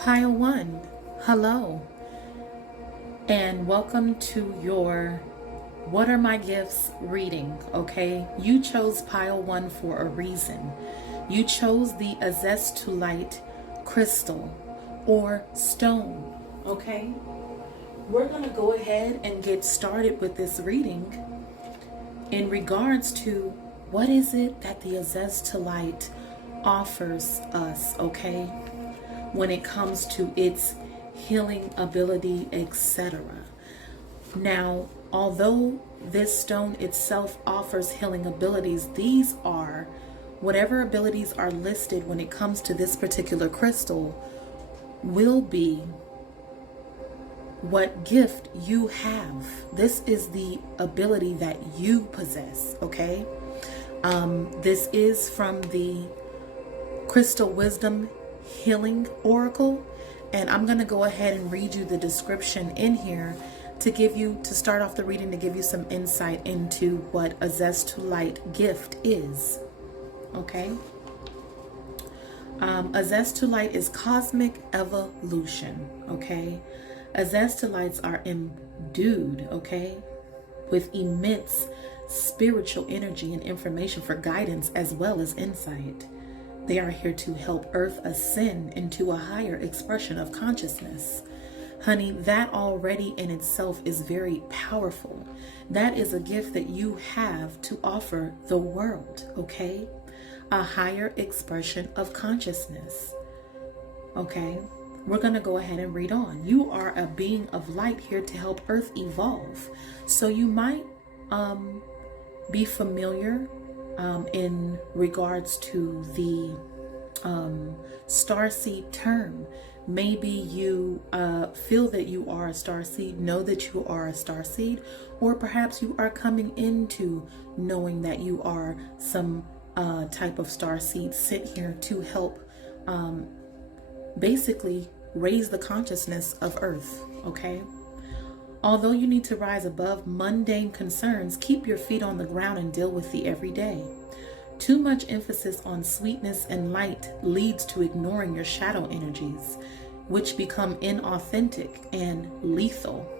Pile 1, hello, and welcome to your What Are My Gifts reading, okay? You chose Pile 1 for a reason. You chose the azeztulite crystal or stone, okay? We're going to go ahead and get started with this reading in regards to what is it that the azeztulite offers us, okay? When it comes to its healing ability, etc. Now, although this stone itself offers healing abilities, these are whatever abilities are listed when it comes to this particular crystal will be what gift you have. This is the ability that you possess, okay? This is from the Crystal Wisdom Healing Oracle, and I'm going to go ahead and read you the description in here to start off the reading, to give you some insight into what a azeztulite gift is. Okay? Azeztulite is cosmic evolution. Okay? Azeztulites are imbued, okay, with immense spiritual energy and information for guidance as well as insight. They are here to help Earth ascend into a higher expression of consciousness. Honey, that already in itself is very powerful. That is a gift that you have to offer the world, okay? A higher expression of consciousness, okay? We're going to go ahead and read on. You are a being of light here to help Earth evolve. So you might be familiar in regards to the starseed term. Maybe you feel that you are a starseed, know that you are a starseed, or perhaps you are coming into knowing that you are some type of starseed sent here to help basically raise the consciousness of Earth, okay? Although you need to rise above mundane concerns, keep your feet on the ground and deal with the everyday. Too much emphasis on sweetness and light leads to ignoring your shadow energies, which become inauthentic and lethal.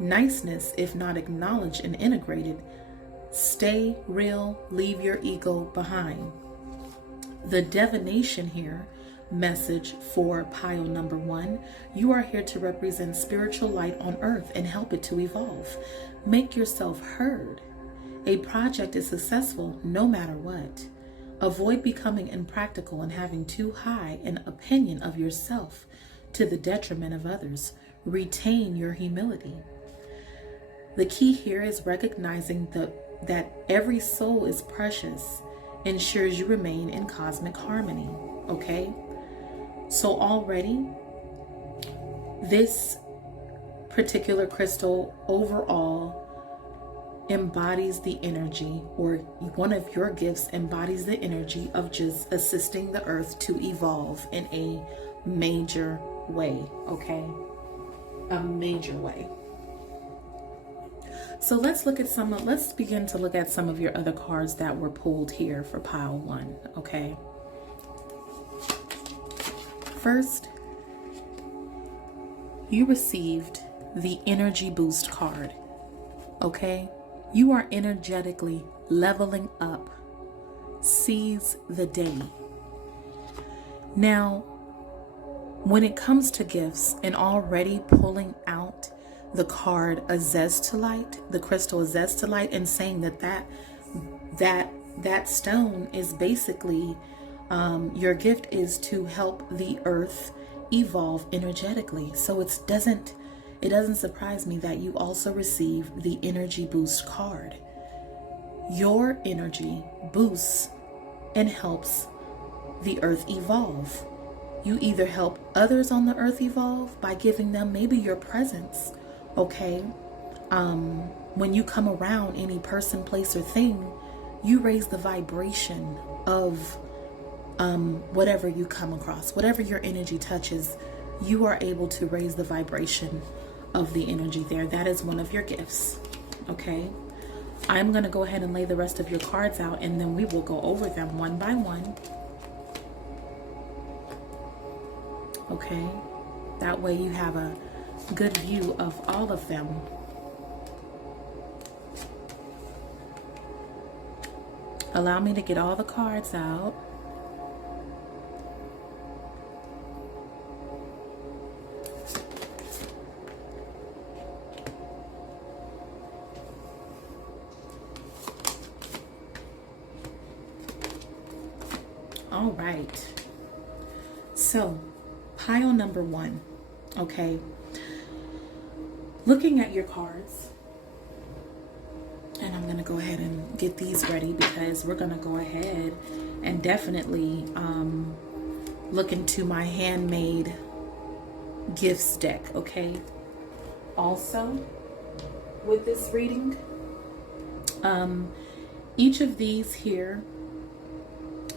Niceness, if not acknowledged and integrated, stay real, leave your ego behind. The divination here message for pile number 1: you are here to represent spiritual light on Earth and help it to evolve. Make yourself heard. A project is successful no matter what. Avoid becoming impractical and having too high an opinion of yourself to the detriment of others. Retain your humility. The key here is recognizing that every soul is precious, ensures you remain in cosmic harmony, okay? So already, this particular crystal overall embodies the energy, or one of your gifts embodies the energy of just assisting the Earth to evolve in a major way, okay? A major way. So let's begin to look at some of your other cards that were pulled here for pile 1, okay? First, you received the energy boost card, okay? You are energetically leveling up. Seize the day. Now, when it comes to gifts and already pulling out the card azeztulite, the crystal azeztulite, and saying that stone is basically your gift is to help the Earth evolve energetically. So it doesn't surprise me that you also receive the energy boost card. Your energy boosts and helps the Earth evolve. You either help others on the Earth evolve by giving them maybe your presence, okay? When you come around any person, place, or thing, you raise the vibration of whatever you come across. Whatever your energy touches, you are able to raise the vibration of the energy there. That is one of your gifts, okay? I'm going to go ahead and lay the rest of your cards out, and then we will go over them one by one. Okay. That way you have a good view of all of them. Allow me to get all the cards out. All right. So, pile number 1, okay? Looking at your cards, and I'm going to go ahead and get these ready because we're going to go ahead and definitely look into my handmade gifts deck, okay? Also, with this reading, each of these here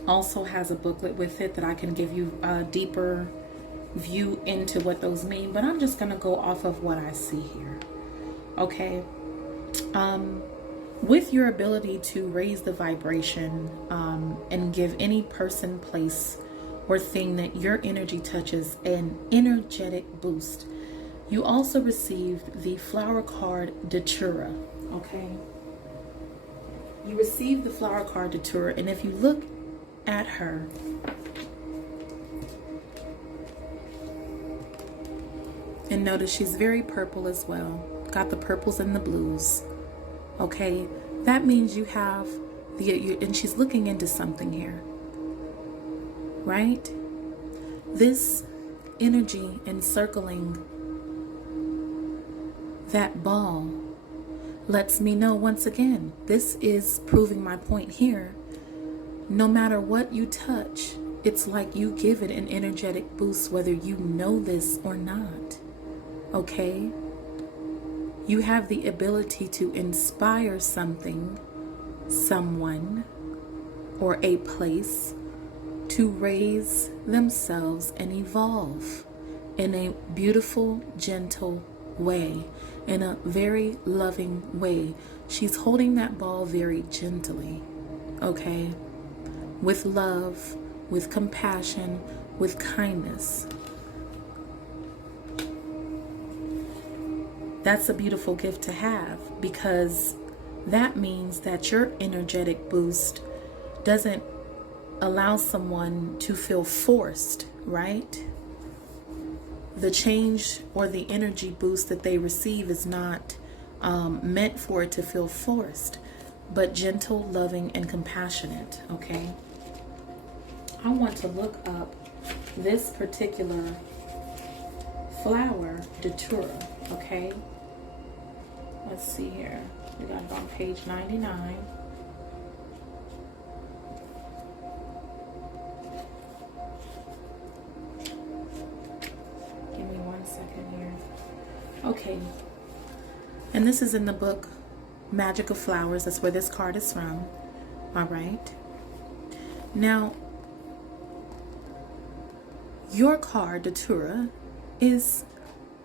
also has a booklet with it that I can give you a deeper view into what those mean, but I'm just going to go off of what I see here, okay? With your ability to raise the vibration and give any person, place, or thing that your energy touches an energetic boost, you also received the flower card Datura, okay? You received the flower card Datura, and if you look at her, and notice she's very purple as well, got the purples and the blues, okay? That means you have and she's looking into something here, right? This energy encircling that ball lets me know, once again, this is proving my point here. No matter what you touch, it's like you give it an energetic boost, whether you know this or not, okay? You have the ability to inspire something, someone, or a place to raise themselves and evolve in a beautiful, gentle way, in a very loving way. She's holding that ball very gently, okay? With love, with compassion, with kindness. That's a beautiful gift to have, because that means that your energetic boost doesn't allow someone to feel forced, right? The change or the energy boost that they receive is not meant for it to feel forced, but gentle, loving, and compassionate, okay? I want to look up this particular flower Datura, okay? Let's see here. We got it on page 99. Give me 1 second here. Okay. And this is in the book Magic of Flowers. That's where this card is from. All right. Now, your card, Datura, is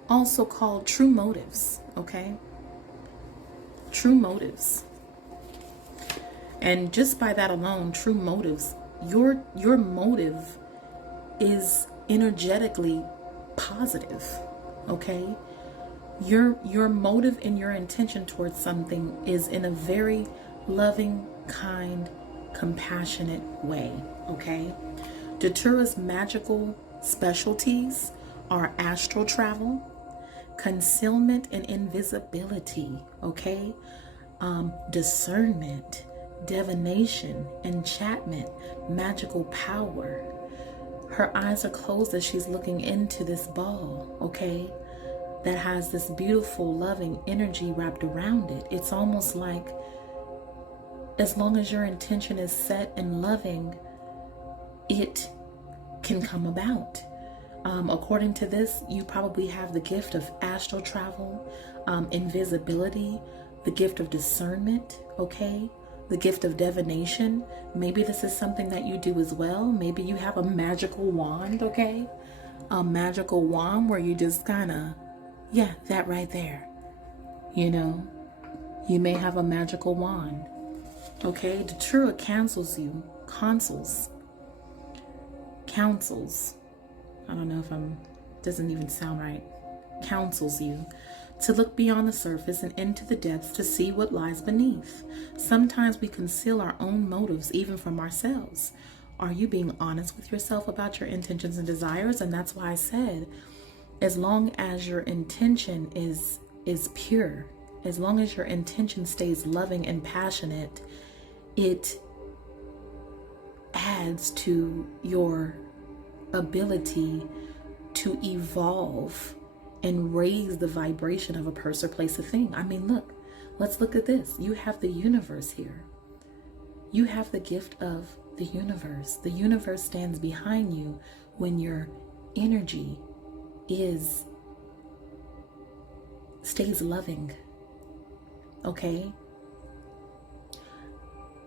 also called True Motives, okay? True Motives. And just by that alone, True Motives, your motive is energetically positive, okay? Your motive and your intention towards something is in a very loving, kind, compassionate way, okay? Datura's magical specialties are astral travel, concealment and invisibility, okay? Discernment, divination, enchantment, magical power. Her eyes are closed as she's looking into this ball, okay? That has this beautiful, loving energy wrapped around it. It's almost like, as long as your intention is set and loving, it can come about. According to this, you probably have the gift of astral travel, invisibility, the gift of discernment, okay? The gift of divination. Maybe this is something that you do as well. Maybe you have a magical wand, okay? A magical wand where you just kind of, yeah, that right there. You know, you may have a magical wand, okay? Datura counsels. I don't know if I'm doesn't even sound right, counsels you to look beyond the surface and into the depths to see what lies beneath. Sometimes we conceal our own motives even from ourselves. Are you being honest with yourself about your intentions and desires? And that's why I said, as long as your intention is pure, as long as your intention stays loving and passionate, it adds to your ability to evolve and raise the vibration of a person, place, or thing. I mean, look, let's look at this. You have the universe here. You have the gift of the universe. The universe stands behind you when your energy stays loving. Okay?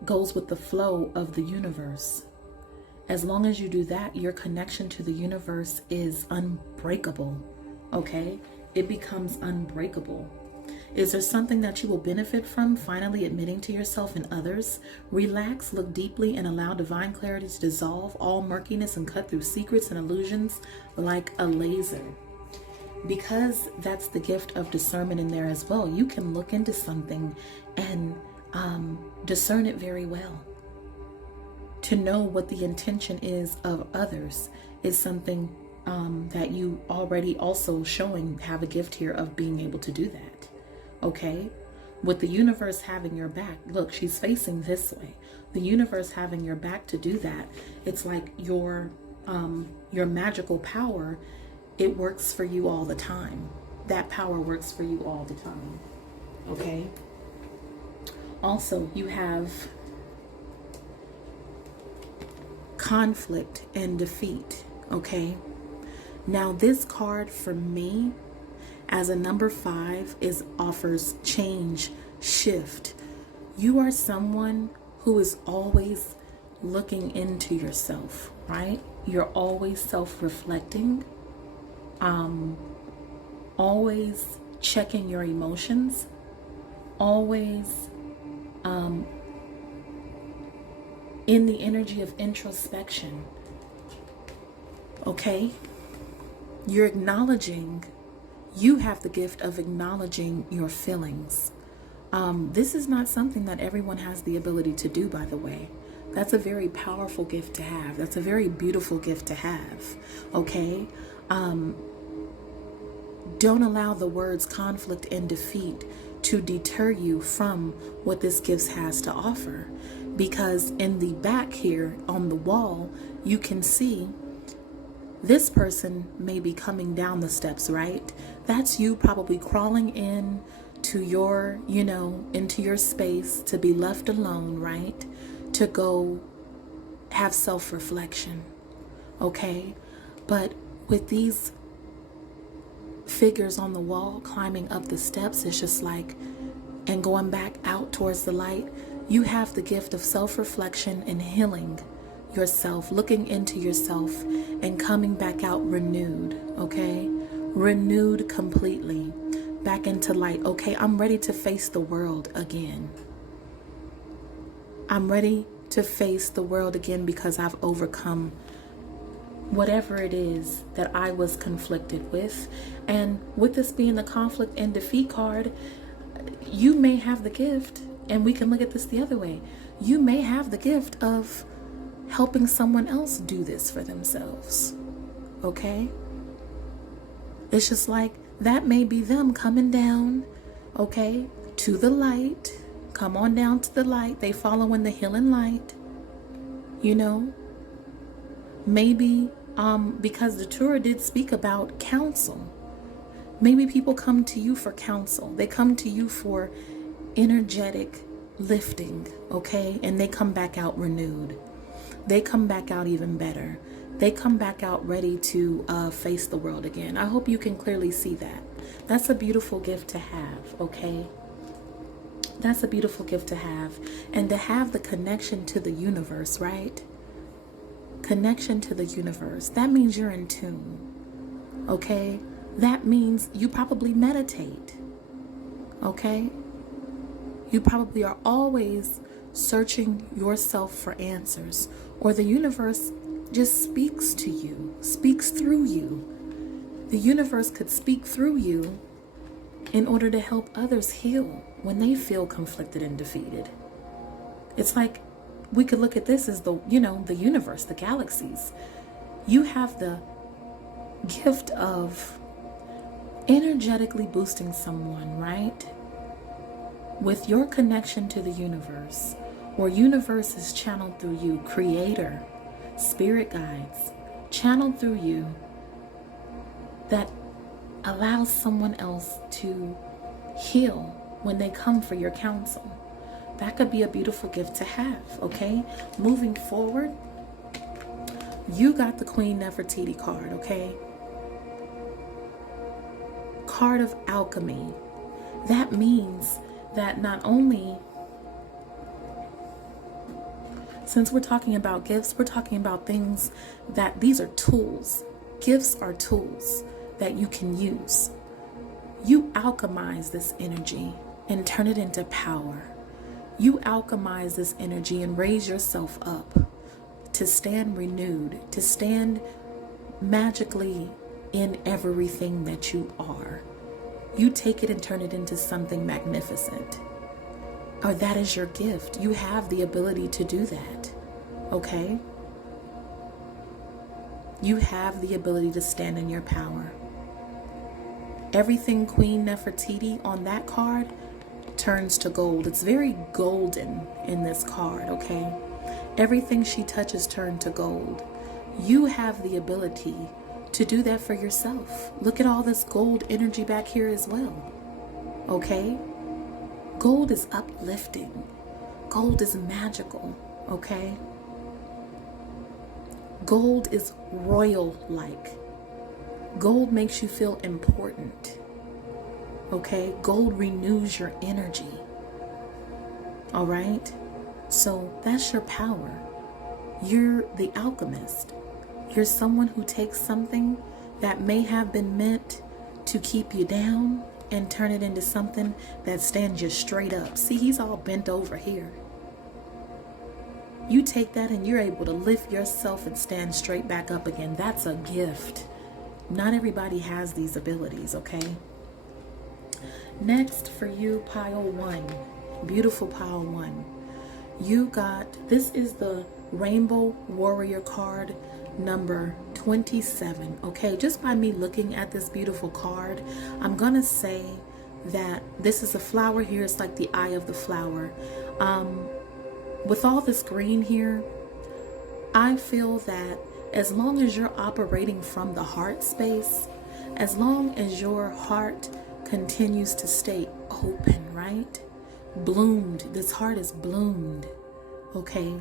Goes with the flow of the universe. As long as you do that, your connection to the universe is unbreakable. Okay? It becomes unbreakable. Is there something that you will benefit from finally admitting to yourself and others? Relax, look deeply, and allow divine clarity to dissolve all murkiness and cut through secrets and illusions like a laser. Because that's the gift of discernment in there as well. You can look into something and discern it very well. To know what the intention is of others is something that you already also have a gift here of being able to do that. Okay? With the universe having your back, look, she's facing this way. The universe having your back to do that, it's like your magical power, it works for you all the time. That power works for you all the time. Okay? Also, you have conflict and defeat. Okay? Now, this card for me, as a number 5, offers change, shift. You are someone who is always looking into yourself, right? You're always self-reflecting, always checking your emotions, always in the energy of introspection. Okay? You're acknowledging. You have the gift of acknowledging your feelings. This is not something that everyone has the ability to do, by the way. That's a very powerful gift to have. That's a very beautiful gift to have. Okay? Don't allow the words conflict and defeat to deter you from what this gift has to offer. Because in the back here on the wall, you can see this person may be coming down the steps, right? That's you probably crawling in to your, into your space to be left alone, right? To go have self-reflection, okay? But with these figures on the wall climbing up the steps, it's just like, and going back out towards the light, you have the gift of self-reflection and healing yourself, looking into yourself and coming back out renewed, okay? Renewed completely, back into light. Okay, I'm ready to face the world again. I'm ready to face the world again because I've overcome whatever it is that I was conflicted with. And with this being the conflict and defeat card, you may have the gift, and we can look at this the other way. You may have the gift of helping someone else do this for themselves. Okay? It's just like that may be them coming down, okay, to the light. Come on down to the light. They follow in the healing light. Maybe because the Torah did speak about counsel. Maybe people come to you for counsel. They come to you for energetic lifting, okay? And they come back out renewed. They come back out even better. They come back out ready to face the world again. I hope you can clearly see that. That's a beautiful gift to have, okay? That's a beautiful gift to have. And to have the connection to the universe, right? Connection to the universe. That means you're in tune, okay? That means you probably meditate, okay? You probably are always searching yourself for answers, or the universe just speaks to you, speaks through you. The universe could speak through you in order to help others heal when they feel conflicted and defeated. It's like we could look at this as the universe, the galaxies. You have the gift of energetically boosting someone, right? With your connection to the universe, or universe is channeled through you, creator, spirit guides, channeled through you, that allows someone else to heal when they come for your counsel. That could be a beautiful gift to have, okay? Moving forward, you got the Queen Nefertiti card, okay? Card of alchemy. That means that not only, since we're talking about gifts, we're talking about things that these are tools. Gifts are tools that you can use. You alchemize this energy and turn it into power. You alchemize this energy and raise yourself up to stand renewed, to stand magically in everything that you are. You take it and turn it into something magnificent. Or that is your gift. You have the ability to do that. Okay? You have the ability to stand in your power. Everything Queen Nefertiti on that card turns to gold. It's very golden in this card, okay? Everything she touches turns to gold. You have the ability to do that for yourself. Look at all this gold energy back here as well, okay? Gold is uplifting. Gold is magical, okay? Gold is royal-like. Gold makes you feel important. Okay? Gold renews your energy. All right? So that's your power. You're the alchemist. You're someone who takes something that may have been meant to keep you down and turn it into something that stands you straight up. See, he's all bent over here. You take that and you're able to lift yourself and stand straight back up again. That's a gift. Not everybody has these abilities, okay? Next for you, pile one. Beautiful pile one. You got, this is the Rainbow Warrior card number 27, okay? Just by me looking at this beautiful card, I'm gonna say that this is a flower here. It's like the eye of the flower. With all this green here, I feel that as long as you're operating from the heart space, as long as your heart continues to stay open, right? Bloomed. This heart is bloomed, okay?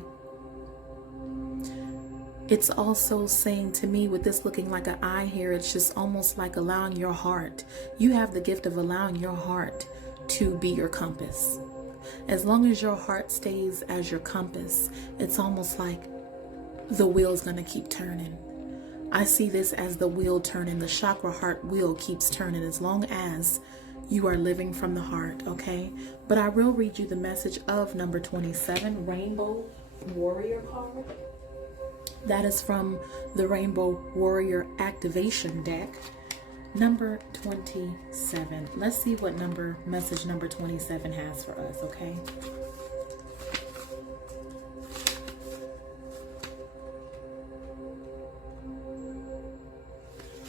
It's also saying to me, with this looking like an eye here, it's just almost like allowing your heart. You have the gift of allowing your heart to be your compass. As long as your heart stays as your compass, it's almost like the wheel's gonna keep turning. I see this as the wheel turning. The chakra heart wheel keeps turning as long as you are living from the heart, okay? But I will read you the message of number 27, Rainbow Warrior card. That is from the Rainbow Warrior Activation deck, number 27. Let's see what message number 27 has for us, okay?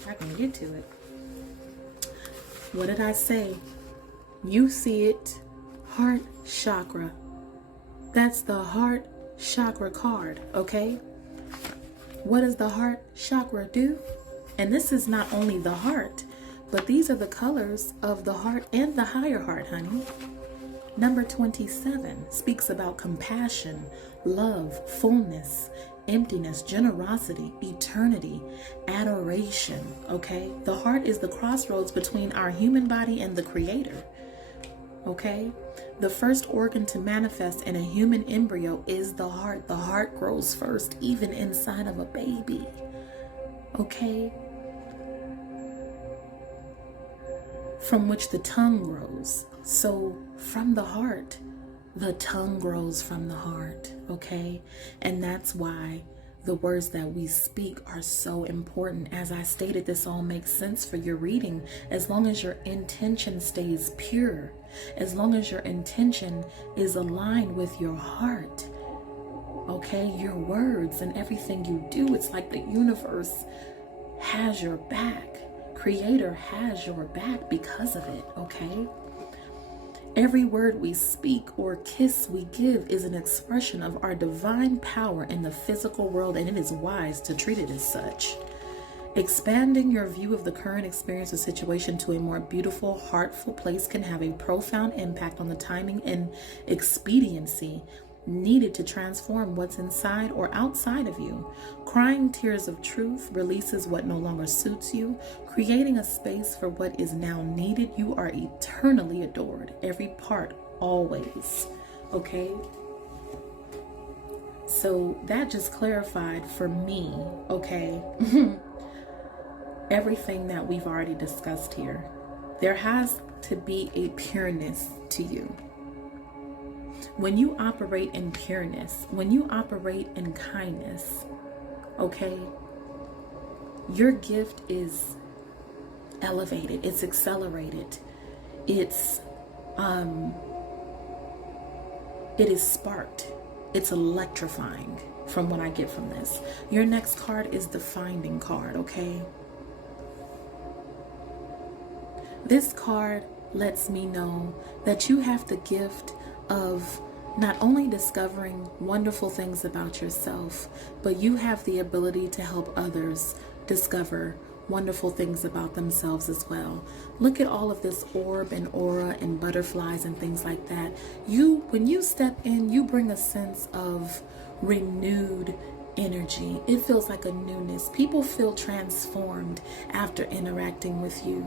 I can get to it. What did I say? You see it, heart chakra. That's the heart chakra card, okay? What does the heart chakra do? And this is not only the heart, but these are the colors of the heart and the higher heart, honey. Number 27 speaks about compassion, love, fullness, emptiness, generosity, eternity, adoration, okay? The heart is the crossroads between our human body and the creator, okay? The first organ to manifest in a human embryo is the heart. The heart grows first, even inside of a baby, okay? From which the tongue grows. So from the heart, the tongue grows from the heart, okay? And that's why the words that we speak are so important. As I stated, this all makes sense for your reading as long as your intention stays pure, as long as your intention is aligned with your heart. Okay, your words and everything you do, it's like the universe has your back. Creator has your back because of it, okay? Every word we speak or kiss we give is an expression of our divine power in the physical world, and it is wise to treat it as such. Expanding your view of the current experience or situation to a more beautiful, heartful place can have a profound impact on the timing and expediency needed to transform what's inside or outside of you. Crying tears of truth releases what no longer suits you, creating a space for what is now needed. You are eternally adored, every part, always. Okay? So that just clarified for me, okay, everything that we've already discussed here. There has to be a pureness to you. When you operate in pureness, when you operate in kindness, okay, your gift is elevated, it's accelerated, it is sparked, it's electrifying from what I get from this. Your next card is the Finding card, okay? This card lets me know that you have the gift of not only discovering wonderful things about yourself, but you have the ability to help others discover wonderful things about themselves as well. Look at all of this orb and aura and butterflies and things like that. When you step in, you bring a sense of renewed energy. It feels like a newness. People feel transformed after interacting with you.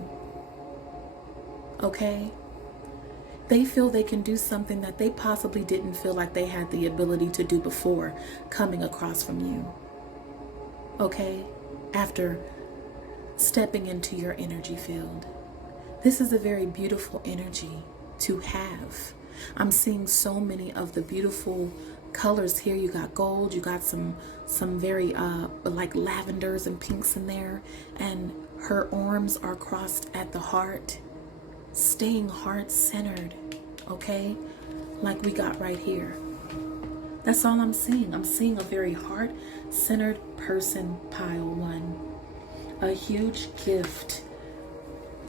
Okay? They feel they can do something that they possibly didn't feel like they had the ability to do before coming across from you. Okay? After stepping into your energy field. This is a very beautiful energy to have. I'm seeing so many of the beautiful colors here. You got gold, you got some very like lavenders and pinks in there, and her arms are crossed at the heart, staying heart-centered, okay? Like we got right here. That's all I'm seeing. I'm seeing a very heart-centered person, pile one. A huge gift.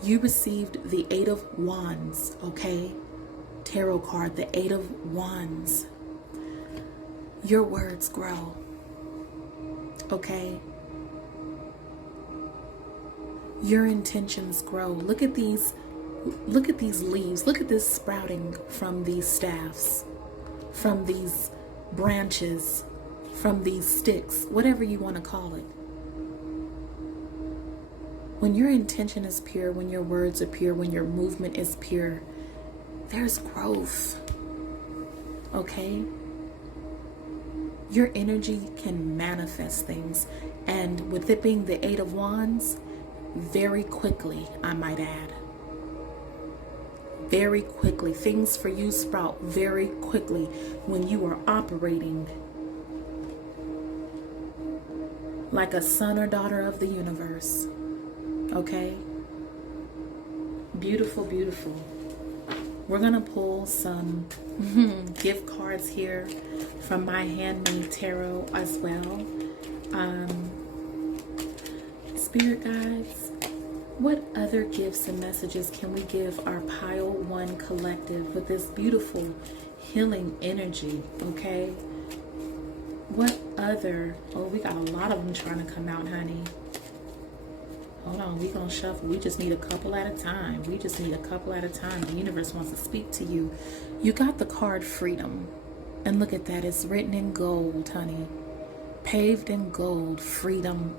You received the Eight of Wands, okay? Tarot card, the Eight of Wands. Your words grow, okay? Your intentions grow. Look at these leaves. Look at this sprouting from these staffs, from these branches, from these sticks, whatever you want to call it. When your intention is pure, when your words are pure, when your movement is pure, there's growth, okay? Your energy can manifest things, and with it being the Eight of Wands, very quickly, I might add. Very quickly. Things for you sprout very quickly when you are operating like a son or daughter of the universe. Okay? Beautiful, beautiful. We're going to pull some gift cards here from my handmade tarot as well. Spirit guides, what other gifts and messages can we give our Pile One collective with this beautiful healing energy, okay? What other, we got a lot of them trying to come out, honey. Hold on, we gonna shuffle. We just need a couple at a time. We just need a couple at a time. The universe wants to speak to you. You got the card Freedom. And look at that, it's written in gold, honey. Paved in gold, freedom.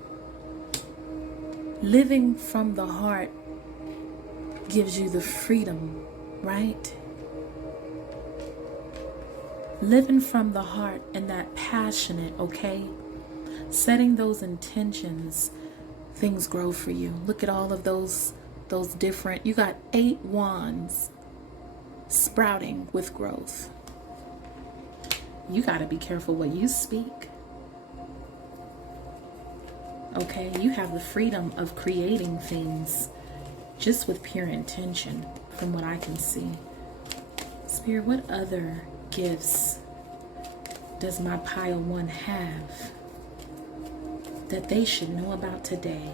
Living from the heart gives you the freedom, right? Living from the heart and that passionate, okay? Setting those intentions, things grow for you. Look at all of those different, you got 8 wands sprouting with growth. You got to be careful what you speak. Okay, you have the freedom of creating things just with pure intention, from what I can see. Spirit, what other gifts does my pile one have that they should know about today?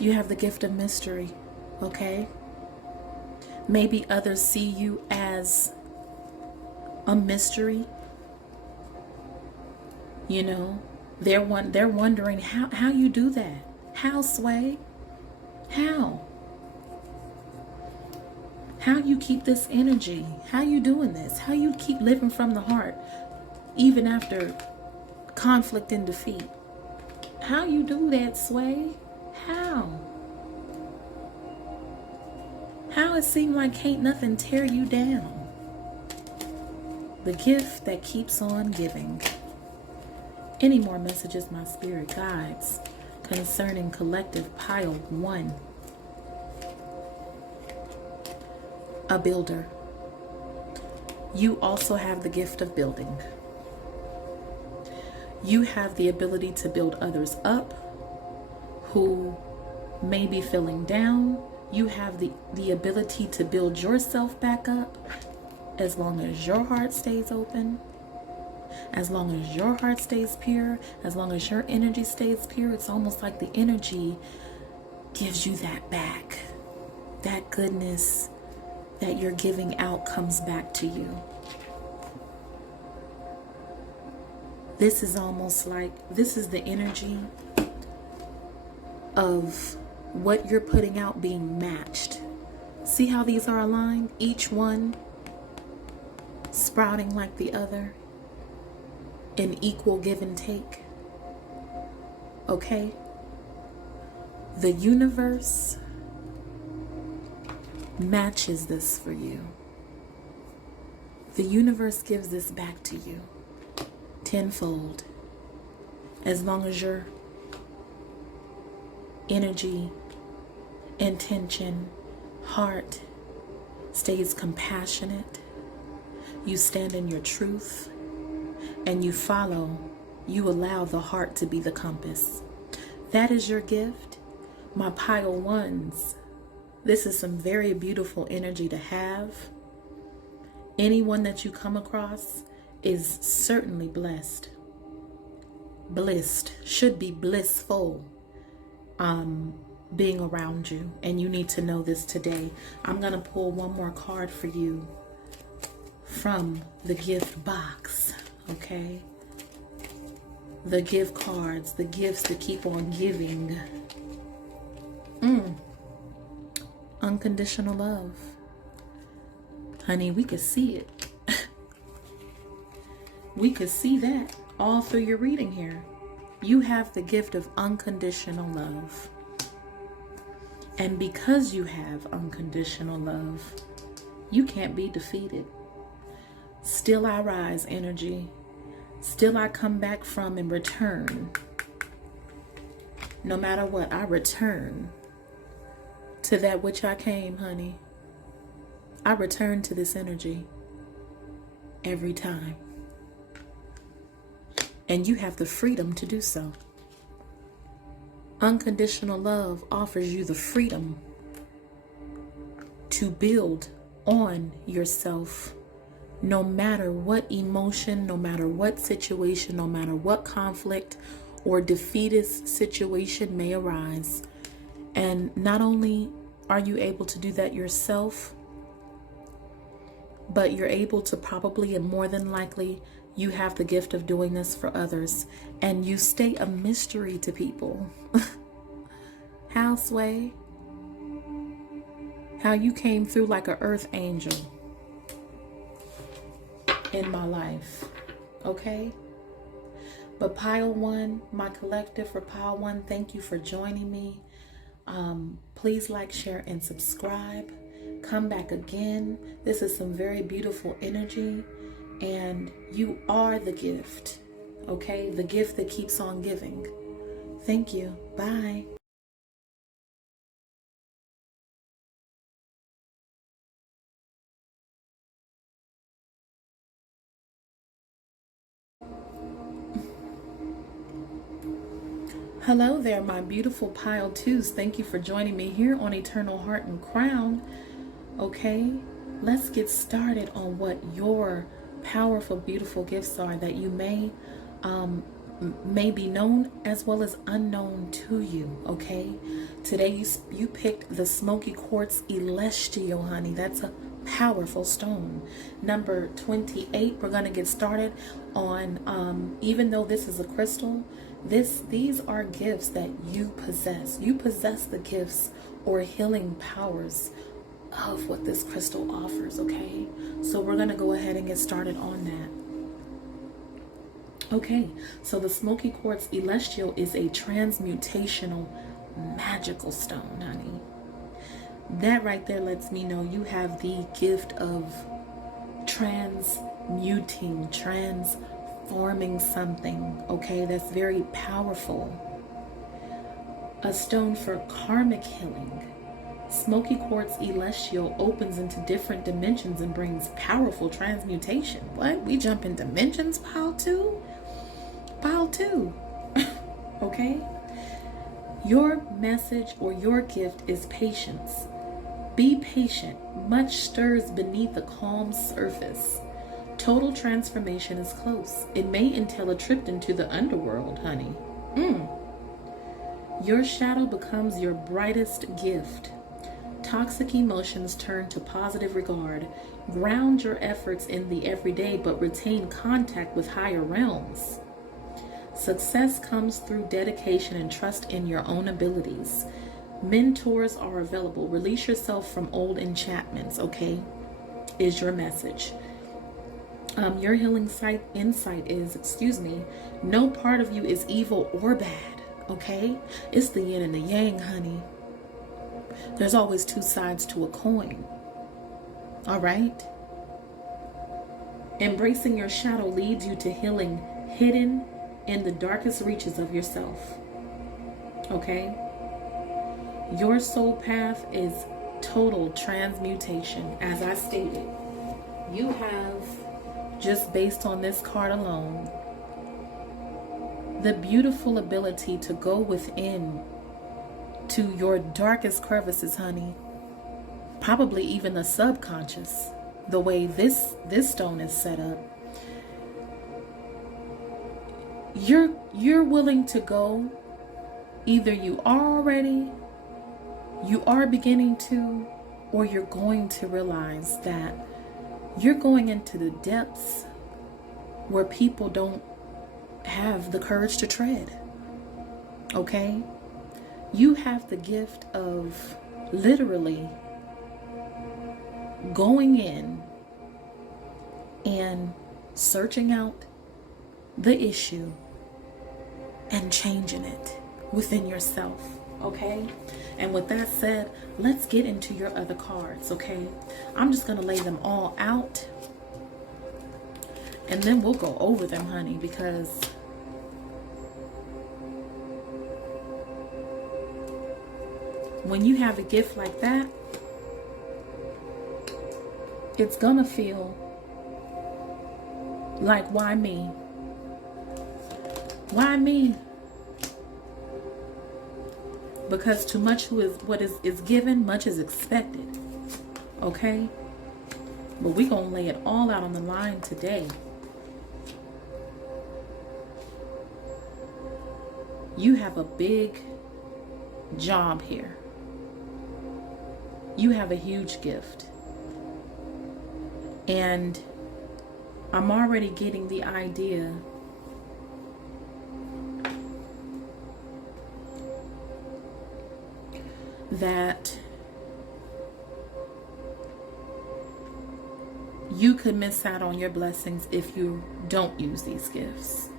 You have the gift of mystery, okay? Maybe others see you as a mystery. You know, they're wondering how you do that. How, Sway? How? How you keep this energy? How you doing this? How you keep living from the heart even after conflict and defeat? How you do that, Sway? How? How it seem like can't nothing tear you down? The gift that keeps on giving. Any more messages, my spirit guides, concerning collective pile one? A builder. You also have the gift of building. You have the ability to build others up who may be feeling down. You have the ability to build yourself back up as long as your heart stays open, as long as your heart stays pure, as long as your energy stays pure. It's almost like the energy gives you that back. That goodness that you're giving out comes back to you. This is almost like, this is the energy of what you're putting out being matched. See how these are aligned? Each one sprouting like the other in equal give and take. Okay? The universe matches this for you. The universe gives this back to you tenfold, as long as your energy, intention, heart stays compassionate. You stand in your truth and you follow, you allow the heart to be the compass. That is your gift. My pile ones, this is some very beautiful energy to have. Anyone that you come across is certainly blessed. Blissed, should be blissful being around you. And you need to know this today. I'm going to pull one more card for you from the gift box. Okay? The gift cards, the gifts that keep on giving. Unconditional love. Honey, we could see it. We could see that all through your reading here. You have the gift of unconditional love. And because you have unconditional love, you can't be defeated. Still I rise, energy. Still I come back from and return. No matter what, I return to that which I came, honey. I return to this energy every time. And you have the freedom to do so. Unconditional love offers you the freedom to build on yourself, no matter what emotion, no matter what situation, no matter what conflict or defeatist situation may arise. And not only are you able to do that yourself, but you're able to probably, and more than likely, you have the gift of doing this for others. And you stay a mystery to people. How, Sway? How you came through like an earth angel in my life. Okay? But Pile One, my collective for Pile One, thank you for joining me. Please like, share, and subscribe. Come back again. This is some very beautiful energy. And you are the gift, okay? The gift that keeps on giving. Thank you. Bye. Hello there, my beautiful pile twos. Thank you for joining me here on Eternal Heart and Crown. Okay, let's get started on what your powerful, beautiful gifts are that you may be known as well as unknown to you. Okay, today you picked the Smoky Quartz Celestial, honey. That's a powerful stone. Number 28. We're gonna get started on even though this is a crystal, these are gifts that you possess. You possess the gifts or healing powers of what this crystal offers. Okay, so we're gonna go ahead and get started on that. Okay, so the Smoky Quartz Celestial is a transmutational magical stone, honey. That right there lets me know you have the gift of transmuting, transforming something, okay? That's very powerful. A stone for karmic healing. Smoky Quartz Celestial opens into different dimensions and brings powerful transmutation. What? We jump in dimensions, pile two? Pile two. Okay? Your message or your gift is patience. Be patient. Much stirs beneath the calm surface. Total transformation is close. It may entail a trip into the underworld, honey. Your shadow becomes your brightest gift. Toxic emotions turn to positive regard. Ground your efforts in the everyday, but retain contact with higher realms. Success comes through dedication and trust in your own abilities. Mentors are available. Release yourself from old enchantments, okay? Is your message. Your healing insight is, no part of you is evil or bad, okay? It's the yin and the yang, honey. There's always two sides to a coin, all right? Embracing your shadow leads you to healing hidden in the darkest reaches of yourself, okay? Your soul path is total transmutation. As I stated, you have, just based on this card alone, the beautiful ability to go within to your darkest crevices, honey. Probably even the subconscious, the way this stone is set up. You're willing to go. Either you are already, you are beginning to, or you're going to realize that you're going into the depths where people don't have the courage to tread. Okay? You have the gift of literally going in and searching out the issue and changing it within yourself. Okay? And with that said, let's get into your other cards, okay? I'm just going to lay them all out. And then we'll go over them, honey, because when you have a gift like that, it's going to feel like, why me? Why me? Because too much what is given, much is expected. Okay? But we're going to lay it all out on the line today. You have a big job here. You have a huge gift. And I'm already getting the idea that you could miss out on your blessings if you don't use these gifts.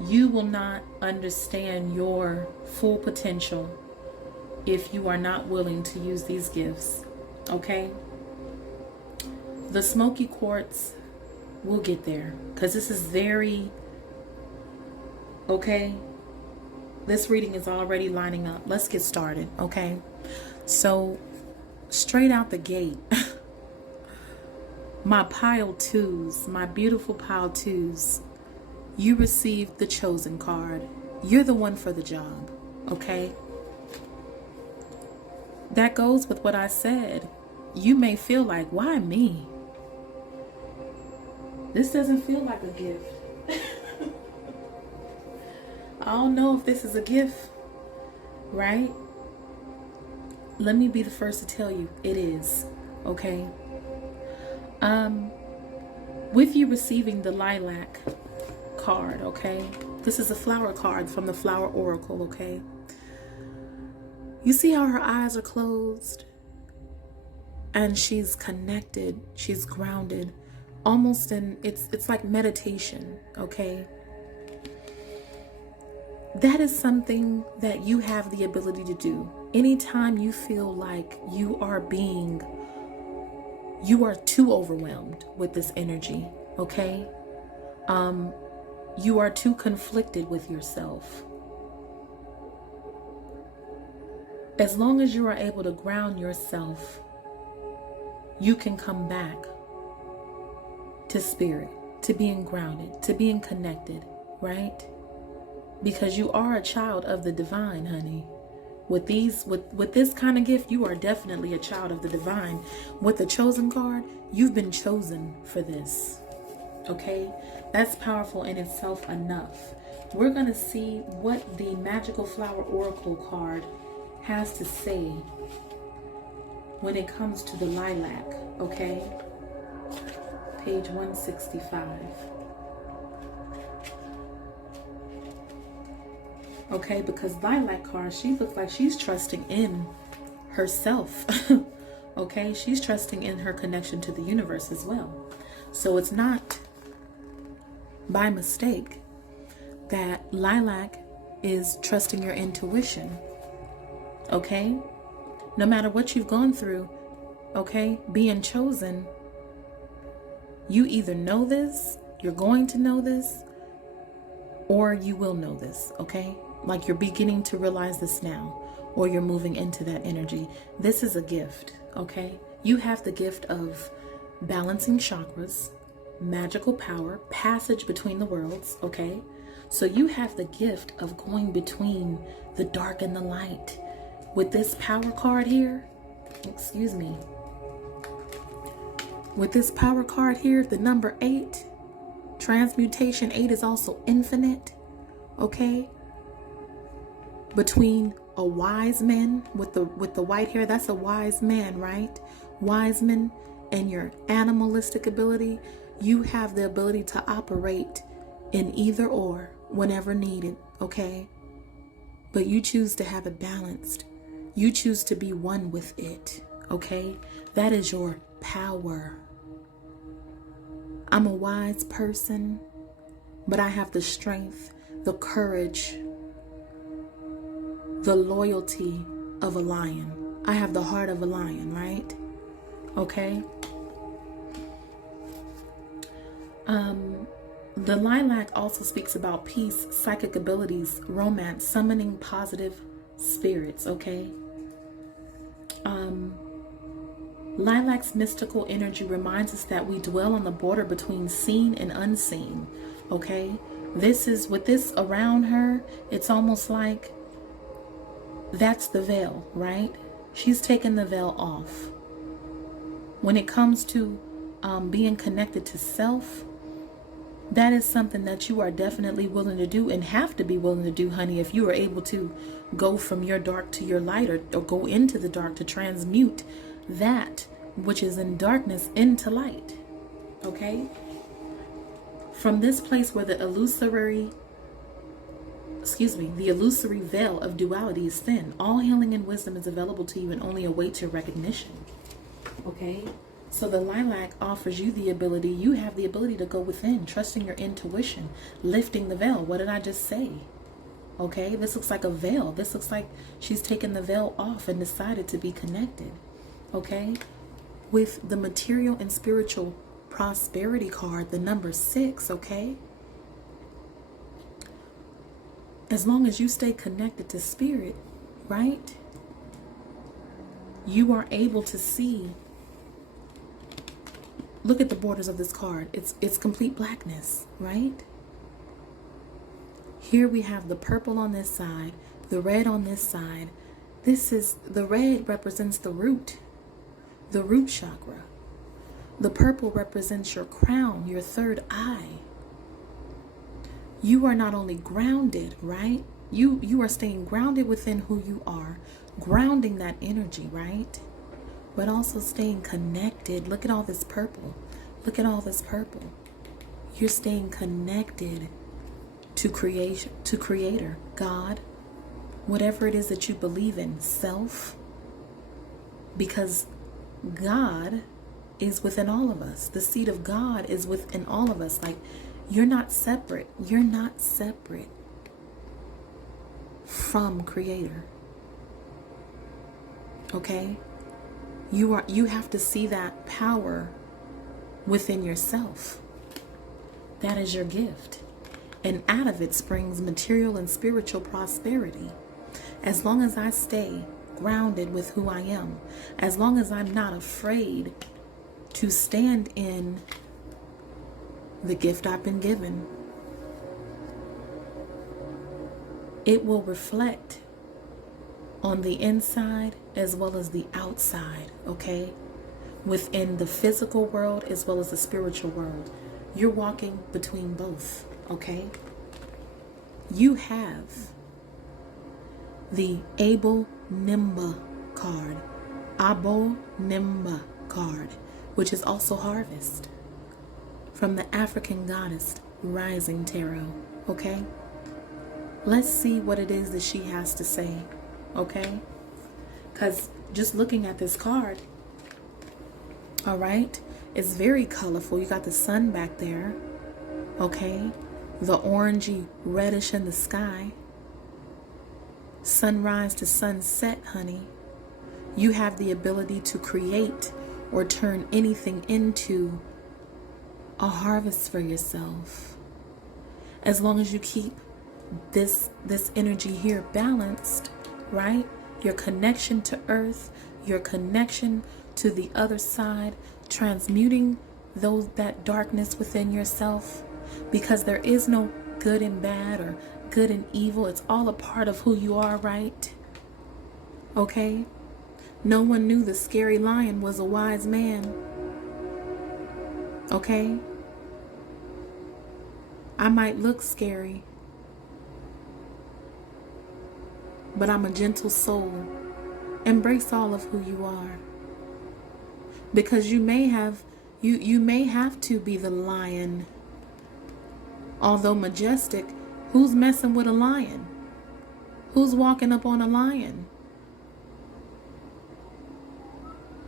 You will not understand your full potential if you are not willing to use these gifts. Okay? The Smoky Quartz, we'll get there, because this is very, okay? This reading is already lining up. Let's get started, okay? So, straight out the gate, my pile twos, my beautiful pile twos, you received the chosen card. You're the one for the job, okay? That goes with what I said. You may feel like, why me? This doesn't feel like a gift. I don't know if this is a gift, right? Let me be the first to tell you, it is, okay? With you receiving the lilac card, okay? This is a flower card from the Flower Oracle, okay? You see how her eyes are closed? And she's connected, she's grounded, almost in, it's like meditation, okay? That is something that you have the ability to do. Anytime you feel like you are too overwhelmed with this energy, okay? You are too conflicted with yourself. As long as you are able to ground yourself, you can come back to spirit, to being grounded, to being connected, right? Because you are a child of the divine, honey. With this kind of gift, you are definitely a child of the divine. With the chosen card, you've been chosen for this. Okay? That's powerful in itself enough. We're going to see what the Magical Flower Oracle card has to say when it comes to the lilac, okay? Page 165. Okay, because lilac card, she looks like she's trusting in herself. Okay, she's trusting in her connection to the universe as well. So it's not by mistake that lilac is trusting your intuition. Okay, no matter what you've gone through, okay, being chosen, you either know this, you're going to know this, or you will know this, okay? Like you're beginning to realize this now, or you're moving into that energy. This is a gift, okay? You have the gift of balancing chakras, magical power, passage between the worlds, okay? So you have the gift of going between the dark and the light. With this power card here, excuse me, with this power card here, the number 8, transmutation 8 is also infinite, okay? Between a wise man with the white hair, that's a wise man, right? Wise man, and your animalistic ability, you have the ability to operate in either or whenever needed, okay? But you choose to have it balanced. You choose to be one with it, okay? That is your power. I'm a wise person, but I have the strength, the courage, the loyalty of a lion. I have the heart of a lion, right? Okay? The lilac also speaks about peace, psychic abilities, romance, summoning positive spirits, okay? Lilac's mystical energy reminds us that we dwell on the border between seen and unseen, okay? This is, with this around her, it's almost like that's the veil, right? She's taken the veil off. When it comes to being connected to self, that is something that you are definitely willing to do and have to be willing to do, honey, if you are able to go from your dark to your light, or go into the dark to transmute that which is in darkness into light, okay? From this place where the illusory veil of duality is thin, all healing and wisdom is available to you and only awaits your recognition, okay? So the lilac offers you the ability, you have the ability to go within, trusting your intuition, lifting the veil. What did I just say? Okay, this looks like a veil. This looks like she's taken the veil off and decided to be connected, okay? With the material and spiritual prosperity card, the number 6, okay? As long as you stay connected to spirit, right? You are able to see. Look at the borders of this card. It's complete blackness, right? Here we have the purple on this side, the red on this side. The red represents the root chakra. The purple represents your crown, your third eye. You are not only grounded, right? You are staying grounded within who you are, grounding that energy, right? But also staying connected. Look at all this purple. Look at all this purple. You're staying connected to creation, to Creator, God, whatever it is that you believe in, self, because God is within all of us. The seed of God is within all of us. Like, you're not separate. You're not separate from Creator. Okay? You have to see that power within yourself. That is your gift. And out of it springs material and spiritual prosperity. As long as I stay grounded with who I am, as long as I'm not afraid to stand in the gift I've been given, it will reflect on the inside as well as the outside, okay? Within the physical world as well as the spiritual world. You're walking between both, okay? You have the Abo Nimba card, Abo Nimba card, which is also harvest, from the African goddess Rising Tarot, okay? Let's see what it is that she has to say, okay? Because just looking at this card, all right, it's very colorful. You got the sun back there, okay? The orangey reddish in the sky. Sunrise to sunset, honey. You have the ability to create or turn anything into a harvest for yourself. As long as you keep this energy here balanced, right? Your connection to earth, your connection to the other side, transmuting that darkness within yourself, because there is no good and bad or good and evil. It's all a part of who you are, right? Okay? No one knew the scary lion was a wise man. Okay? I might look scary, but I'm a gentle soul. Embrace all of who you are. Because you may have to be the lion. Although majestic, who's messing with a lion? Who's walking up on a lion?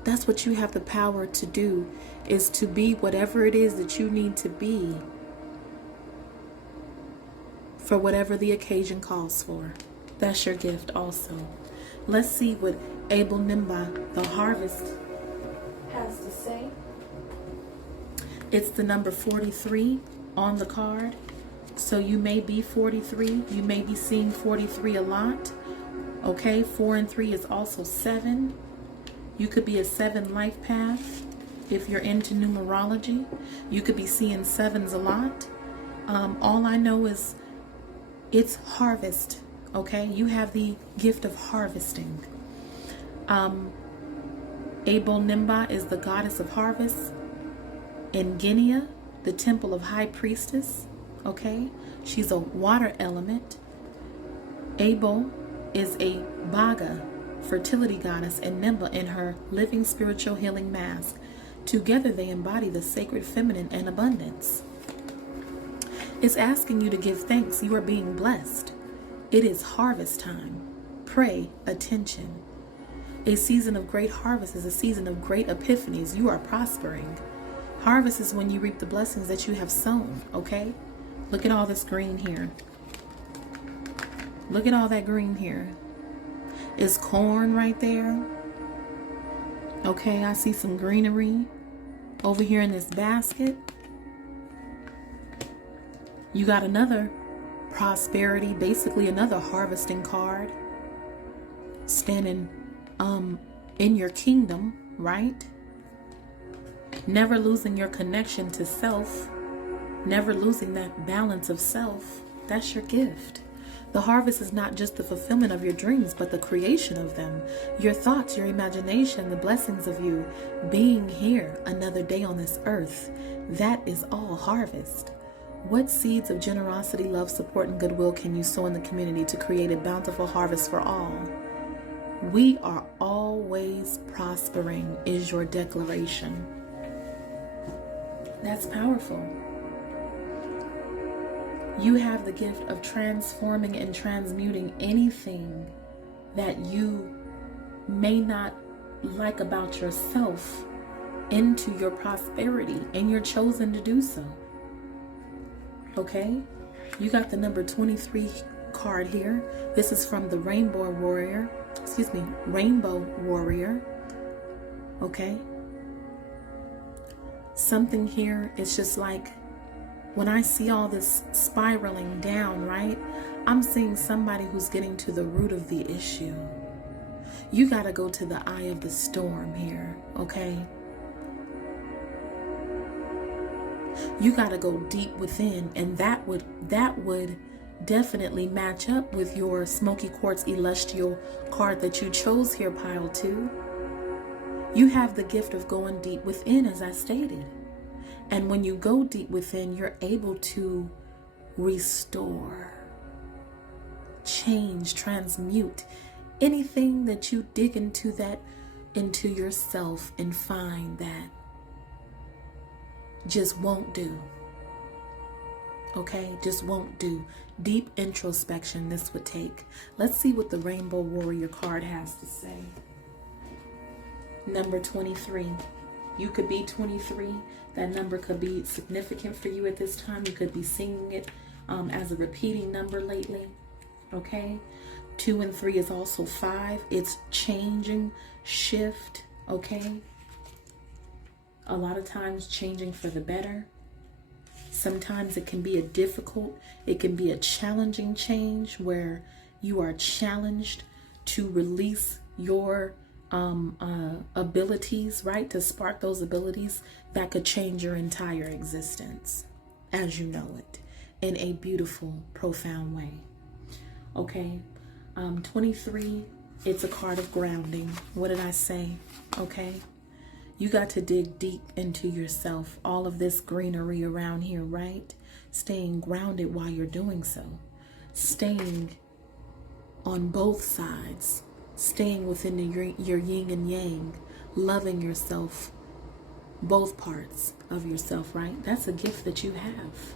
That's what you have the power to do, is to be whatever it is that you need to be for whatever the occasion calls for. That's your gift also. Let's see what Abo Nimba, the harvest, has to say. It's the number 43 on the card. So you may be 43. You may be seeing 43 a lot. Okay, 4 and 3 is also 7. You could be a 7 life path if you're into numerology. You could be seeing 7s a lot. All I know is it's harvest. Okay, you have the gift of harvesting. Abo Nimba is the goddess of harvest. In Guinea, the temple of high priestess. Okay, she's a water element. Abo is a Baga, fertility goddess, and Nimba in her living spiritual healing mask. Together they embody the sacred feminine and abundance. It's asking you to give thanks. You are being blessed. It is harvest time. Pray attention. A season of great harvest is a season of great epiphanies. You are prospering. Harvest is when you reap the blessings that you have sown, okay? Look at all this green here. Look at all that green here. Is corn right there? Okay, I see some greenery over here in this basket. You got another prosperity, basically another harvesting card. Standing in your kingdom, right? Never losing your connection to self. Never losing that balance of self. That's your gift. The harvest is not just the fulfillment of your dreams, but the creation of them. Your thoughts, your imagination, the blessings of you being here another day on this earth. That is all harvest. What seeds of generosity, love, support, and goodwill can you sow in the community to create a bountiful harvest for all? We are always prospering is your declaration. That's powerful. You have the gift of transforming and transmuting anything that you may not like about yourself into your prosperity, and you're chosen to do so. Okay? You got the number 23 card here. This is from the Rainbow Warrior. Okay? Something here is just like, when I see all this spiraling down, right? I'm seeing somebody who's getting to the root of the issue. You got to go to the eye of the storm here, okay? You got to go deep within, and that would definitely match up with your Smoky Quartz Celestial card that you chose here, pile 2. You have the gift of going deep within, as I stated. And when you go deep within, you're able to restore, change, transmute anything that you dig into yourself and find that just won't do. Okay, just won't do. Deep introspection this would take. Let's see what the Rainbow Warrior card has to say. Number 23. You could be 23. That number could be significant for you at this time. You could be seeing it as a repeating number lately. Okay. 2 and 3 is also 5. It's changing, shift. Okay. A lot of times changing for the better. Sometimes it can be it can be a challenging change where you are challenged to release your abilities, right? To spark those abilities that could change your entire existence as you know it in a beautiful, profound way. Okay. 23, it's a card of grounding. What did I say? Okay. You got to dig deep into yourself. All of this greenery around here, right? Staying grounded while you're doing so. Staying on both sides. Staying within your yin and yang. Loving yourself. Both parts of yourself, right? That's a gift that you have.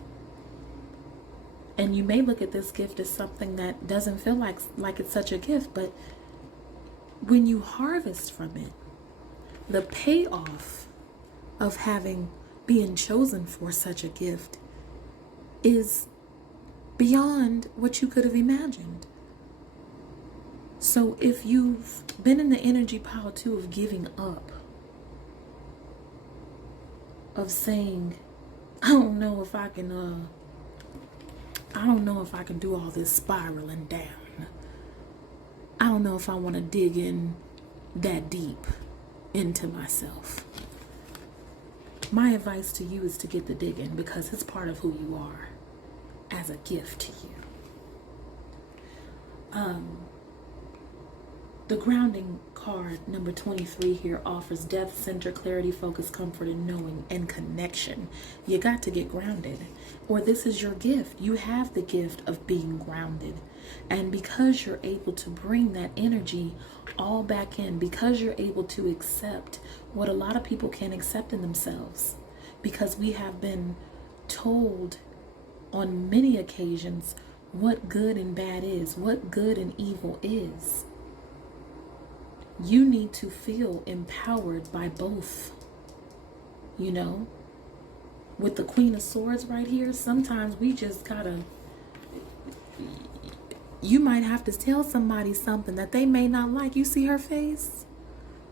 And you may look at this gift as something that doesn't feel like it's such a gift, but when you harvest from it, the payoff of being chosen for such a gift is beyond what you could have imagined. So if you've been in the energy pile too of giving up, of saying, I don't know if I can do all this spiraling down. I don't know if I want to dig in that deep into myself. My advice to you is to get the digging, because it's part of who you are as a gift to you. The grounding card, number 23 here, offers depth, center, clarity, focus, comfort, and knowing, and connection. You got to get grounded, or this is your gift. You have the gift of being grounded. And because you're able to bring that energy all back in, because you're able to accept what a lot of people can't accept in themselves, because we have been told on many occasions what good and bad is, what good and evil is. You need to feel empowered by both. You know, with the Queen of Swords right here, sometimes we just gotta, you might have to tell somebody something that they may not like. You see her face?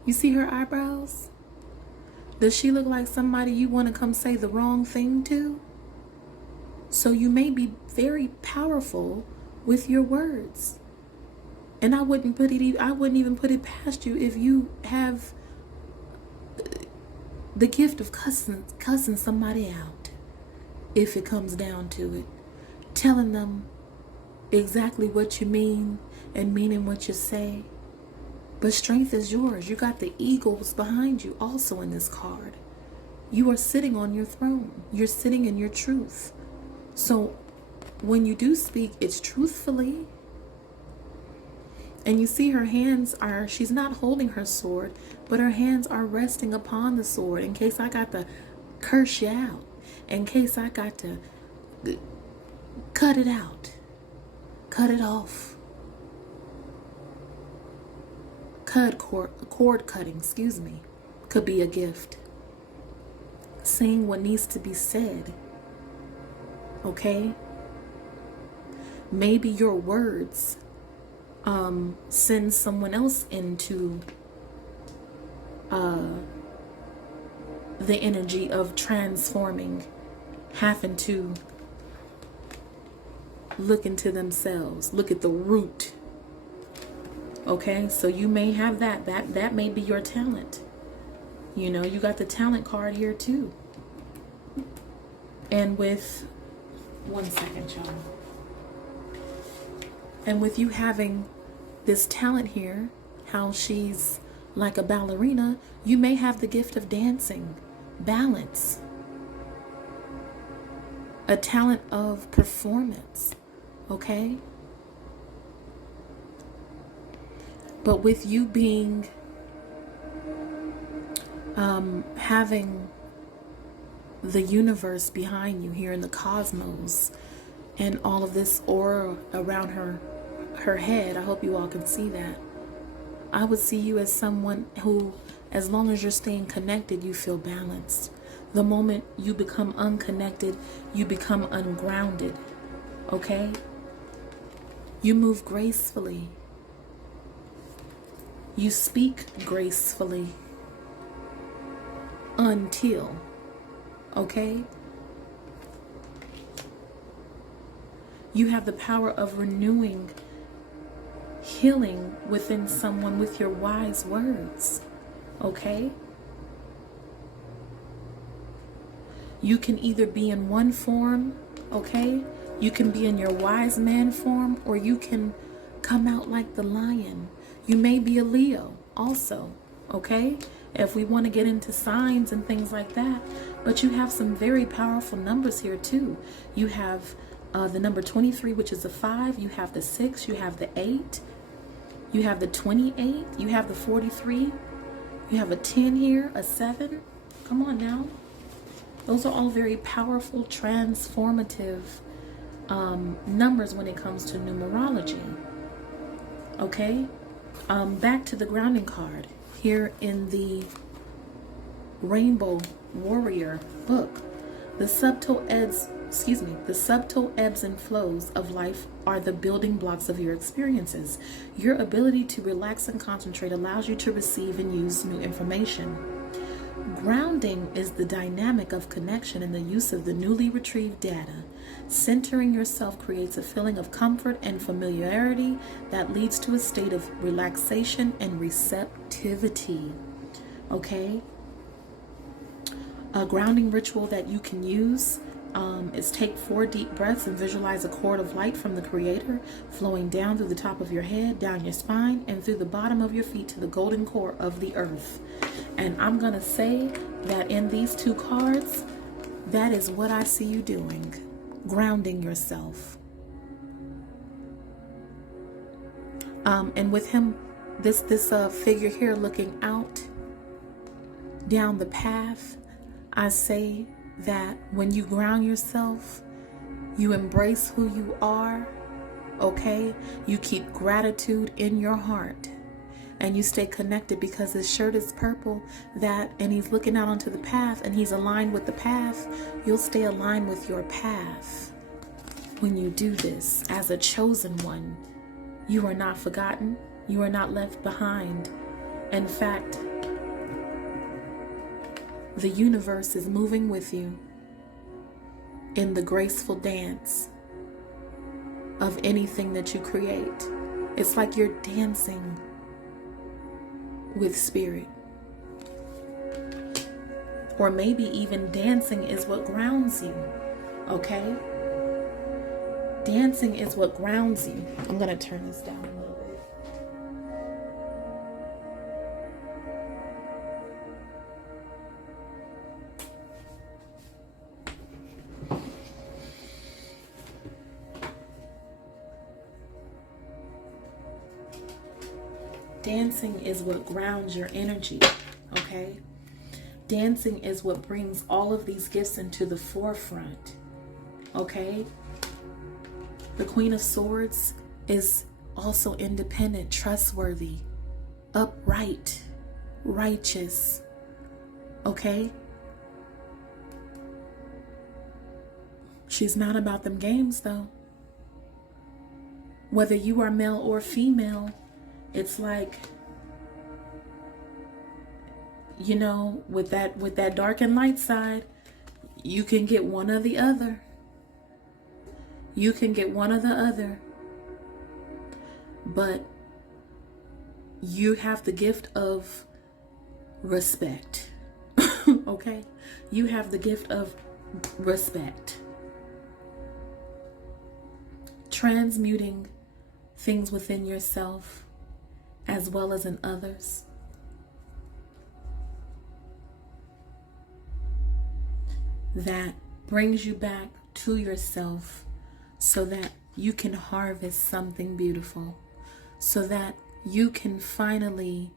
You see her eyebrows? Does she look like somebody you want to come say the wrong thing to? So you may be very powerful with your words. And I wouldn't even put it past you if you have the gift of cussing somebody out. If it comes down to it, telling them exactly what you mean and meaning what you say. But strength is yours. You got the eagles behind you also in this card. You are sitting on your throne. You're sitting in your truth. So when you do speak, it's truthfully. And you see her hands are, she's not holding her sword, but her hands are resting upon the sword in case I got to curse you out, in case I got to cut it out, cut it off. Cord cutting, excuse me, could be a gift. Saying what needs to be said, okay? Maybe your words send someone else into the energy of transforming, having to look into themselves, look at the root. Okay, so you may have that may be your talent. You know, you got the talent card here too. And with, one second, y'all. And with you having this talent here, how she's like a ballerina, you may have the gift of dancing, balance, a talent of performance, okay? But with you being, having the universe behind you here in the cosmos and all of this aura around her head, I hope you all can see that. I would see you as someone who, as long as you're staying connected, you feel balanced. The moment you become unconnected, you become ungrounded, okay? You move gracefully. You speak gracefully until, okay? You have the power of renewing, healing within someone with your wise words, okay? You can either be in one form, okay? You can be in your wise man form, or you can come out like the lion. You may be a Leo also, okay? If we want to get into signs and things like that. But you have some very powerful numbers here too. You have the number 23, which is a 5. You have the 6. You have the 8. You have the 28. You have the 43. You have a 10 here, a 7. Come on now. Those are all very powerful, transformative numbers when it comes to numerology. Okay? Back to the grounding card here in the Rainbow Warrior book. The subtle ebbs and flows of life are the building blocks of your experiences. Your ability to relax and concentrate allows you to receive and use new information. Grounding is the dynamic of connection and the use of the newly retrieved data. Centering yourself creates a feeling of comfort and familiarity that leads to a state of relaxation and receptivity. Okay? A grounding ritual that you can use is take 4 deep breaths and visualize a cord of light from the Creator flowing down through the top of your head, down your spine, and through the bottom of your feet to the golden core of the earth. And I'm going to say that in these 2 cards, that is what I see you doing. Grounding yourself. And with him, this figure here looking out down the path, I say that when you ground yourself, you embrace who you are, okay? You keep gratitude in your heart. And you stay connected because his shirt is purple, and he's looking out onto the path and he's aligned with the path. You'll stay aligned with your path when you do this as a chosen one. You are not forgotten. You are not left behind. In fact, the universe is moving with you in the graceful dance of anything that you create. It's like you're dancing with spirit. Or maybe even dancing is what grounds you, okay? Dancing is what grounds you. I'm going to turn this down a little bit. Dancing is what grounds your energy, okay? Dancing is what brings all of these gifts into the forefront, okay? The Queen of Swords is also independent, trustworthy, upright, righteous, okay? She's not about them games, though. Whether you are male or female, it's like, you know, with that dark and light side, you can get one or the other. You can get one or the other. But you have the gift of respect. Okay? You have the gift of respect. Transmuting things within yourself as well as in others. That brings you back to yourself so that you can harvest something beautiful, so that you can finally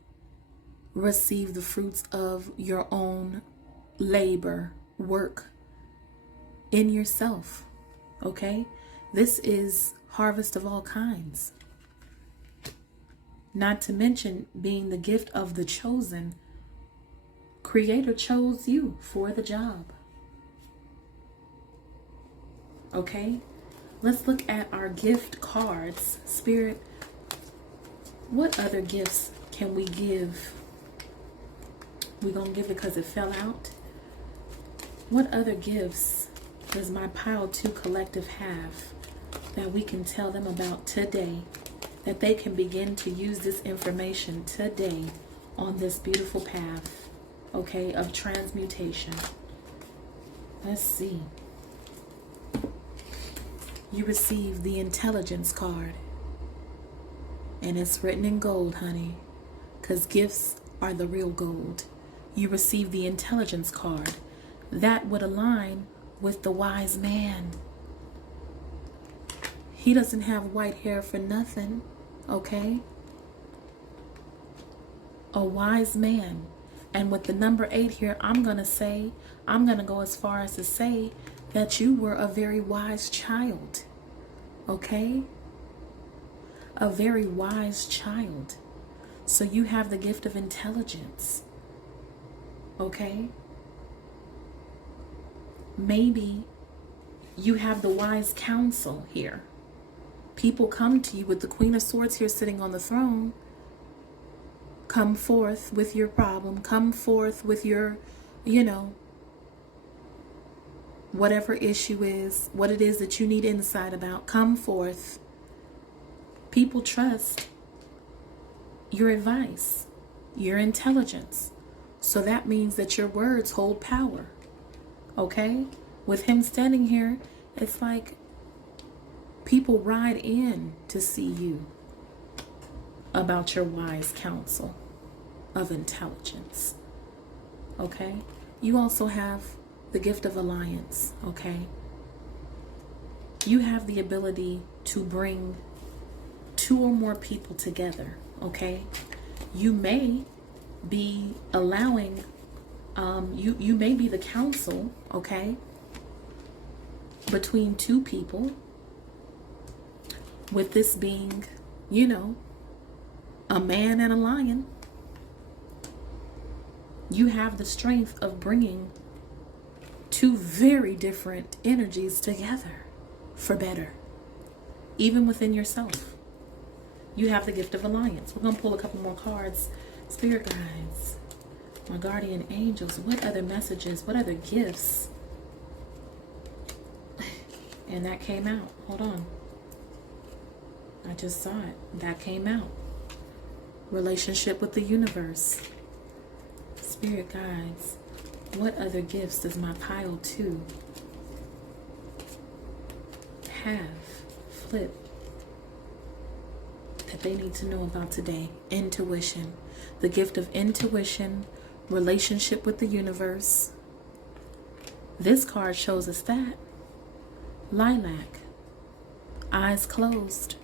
receive the fruits of your own labor, work in yourself. Okay? This is harvest of all kinds. Not to mention being the gift of the chosen. Creator chose you for the job. Okay? Let's look at our gift cards. Spirit, what other gifts can we give? We're going to give it because it fell out. What other gifts does my Pile 2 collective have that we can tell them about today, that they can begin to use this information today on this beautiful path, okay, of transmutation? Let's see. You receive the intelligence card, and it's written in gold, honey, because gifts are the real gold. You receive the intelligence card. That would align with the wise man. He doesn't have white hair for nothing, okay? A wise man. And with the number 8 here, I'm going to go as far as to say that you were a very wise child, okay? A very wise child. So you have the gift of intelligence, okay? Maybe you have the wise counsel here. People come to you with the Queen of Swords here sitting on the throne. Come forth with your problem. Come forth with your, whatever issue is, what it is that you need insight about. Come forth. People trust your advice, your intelligence. So that means that your words hold power. Okay? With him standing here, it's like people ride in to see you about your wise counsel of intelligence. Okay? You also have the gift of alliance. Okay? You have the ability to bring 2 or more people together. Okay? You may be allowing, you may be the counsel, okay, between 2 people, with this being, a man and a lion. You have the strength of bringing 2 very different energies together for better, even within yourself. You have the gift of alliance. We're going to pull a couple more cards. Spirit guides, my guardian angels, what other messages, what other gifts? And that came out. Hold on. I just saw it. That came out. Relationship with the universe. Spirit guides, what other gifts does my Pile 2 have flip that they need to know about today. Intuition. The gift of intuition, relationship with the universe. This card shows us that. Lilac. Eyes closed.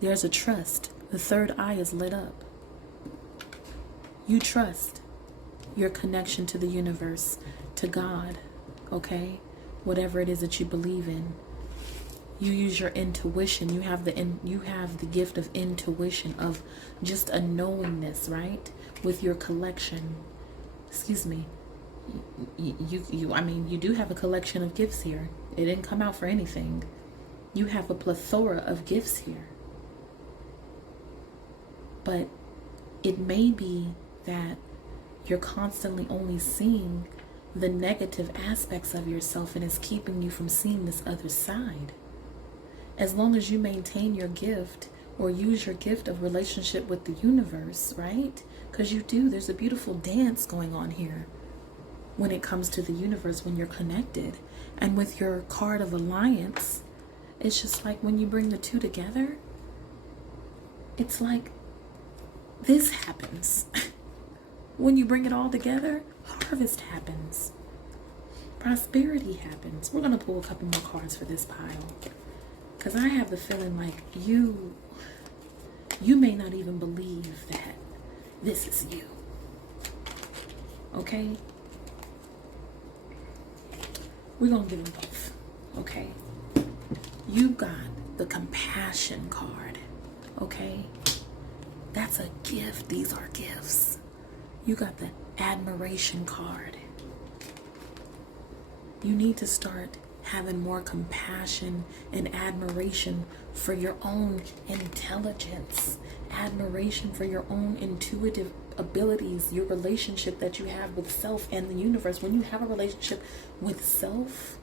There's a trust. The third eye is lit up. You trust your connection to the universe, to God, okay? Whatever it is that you believe in. You use your intuition. You have the gift of intuition, of just a knowingness, right? With your collection. Excuse me. I mean, you do have a collection of gifts here. It didn't come out for anything. You have a plethora of gifts here. But it may be that you're constantly only seeing the negative aspects of yourself, and it's keeping you from seeing this other side. As long as you maintain your gift, or use your gift of relationship with the universe, right? Because you do. There's a beautiful dance going on here when it comes to the universe, when you're connected. And with your card of alliance, it's just like when you bring the two together, it's like this happens. When you bring it all together, harvest happens. Prosperity happens. We're going to pull a couple more cards for this pile. Because I have the feeling like you may not even believe that this is you. Okay? We're going to give them both. Okay? You got the compassion card. Okay? That's a gift. These are gifts. You got the admiration card. You need to start having more compassion and admiration for your own intelligence, admiration for your own intuitive abilities, your relationship that you have with self and the universe. When you have a relationship with self,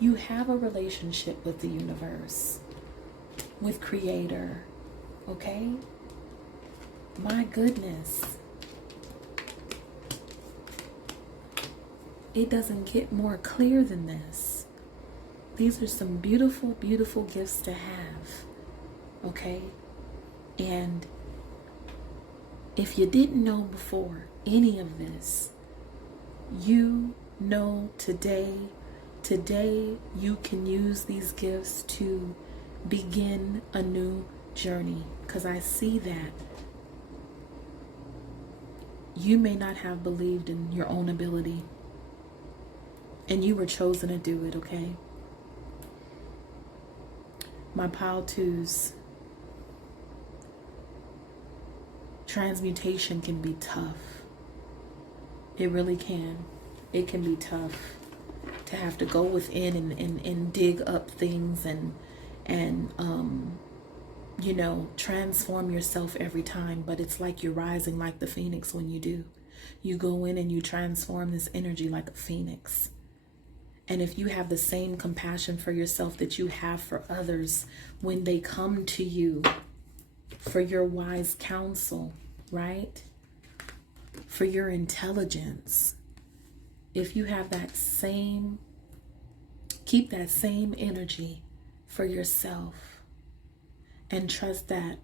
you have a relationship with the universe, with Creator. Okay? My goodness. It doesn't get more clear than this. These are some beautiful, beautiful gifts to have. Okay? And if you didn't know before any of this, you know today you can use these gifts to begin a new journey. Because I see that you may not have believed in your own ability, and you were chosen to do it, okay? My pile twos, transmutation can be tough. It really can. It can be tough to have to go within and dig up things and you know, transform yourself every time. But it's like you're rising like the phoenix when you do. You go in and you transform this energy like a phoenix. And if you have the same compassion for yourself that you have for others when they come to you for your wise counsel, right? For your intelligence. If you have that same, keep that same energy for yourself, and trust that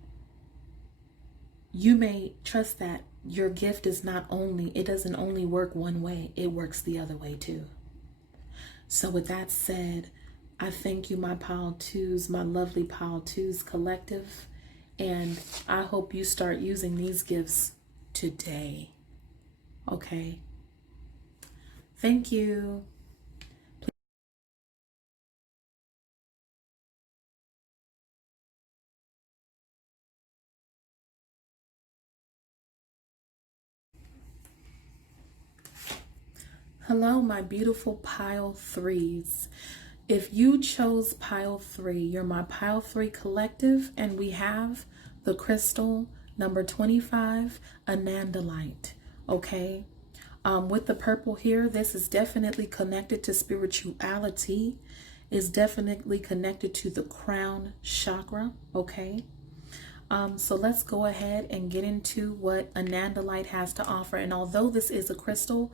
your gift is not only, it doesn't only work one way, it works the other way too. So with that said, I thank you, my pile twos, my lovely pile twos collective, and I hope you start using these gifts today. Okay? Thank you. Hello, my beautiful pile threes. If you chose pile 3, you're my pile 3 collective, and we have the crystal number 25, anandamide. Okay? With the purple here, this is definitely connected to spirituality. Is definitely connected to the crown chakra. Okay? So let's go ahead and get into what anandamide has to offer. And although this is a crystal,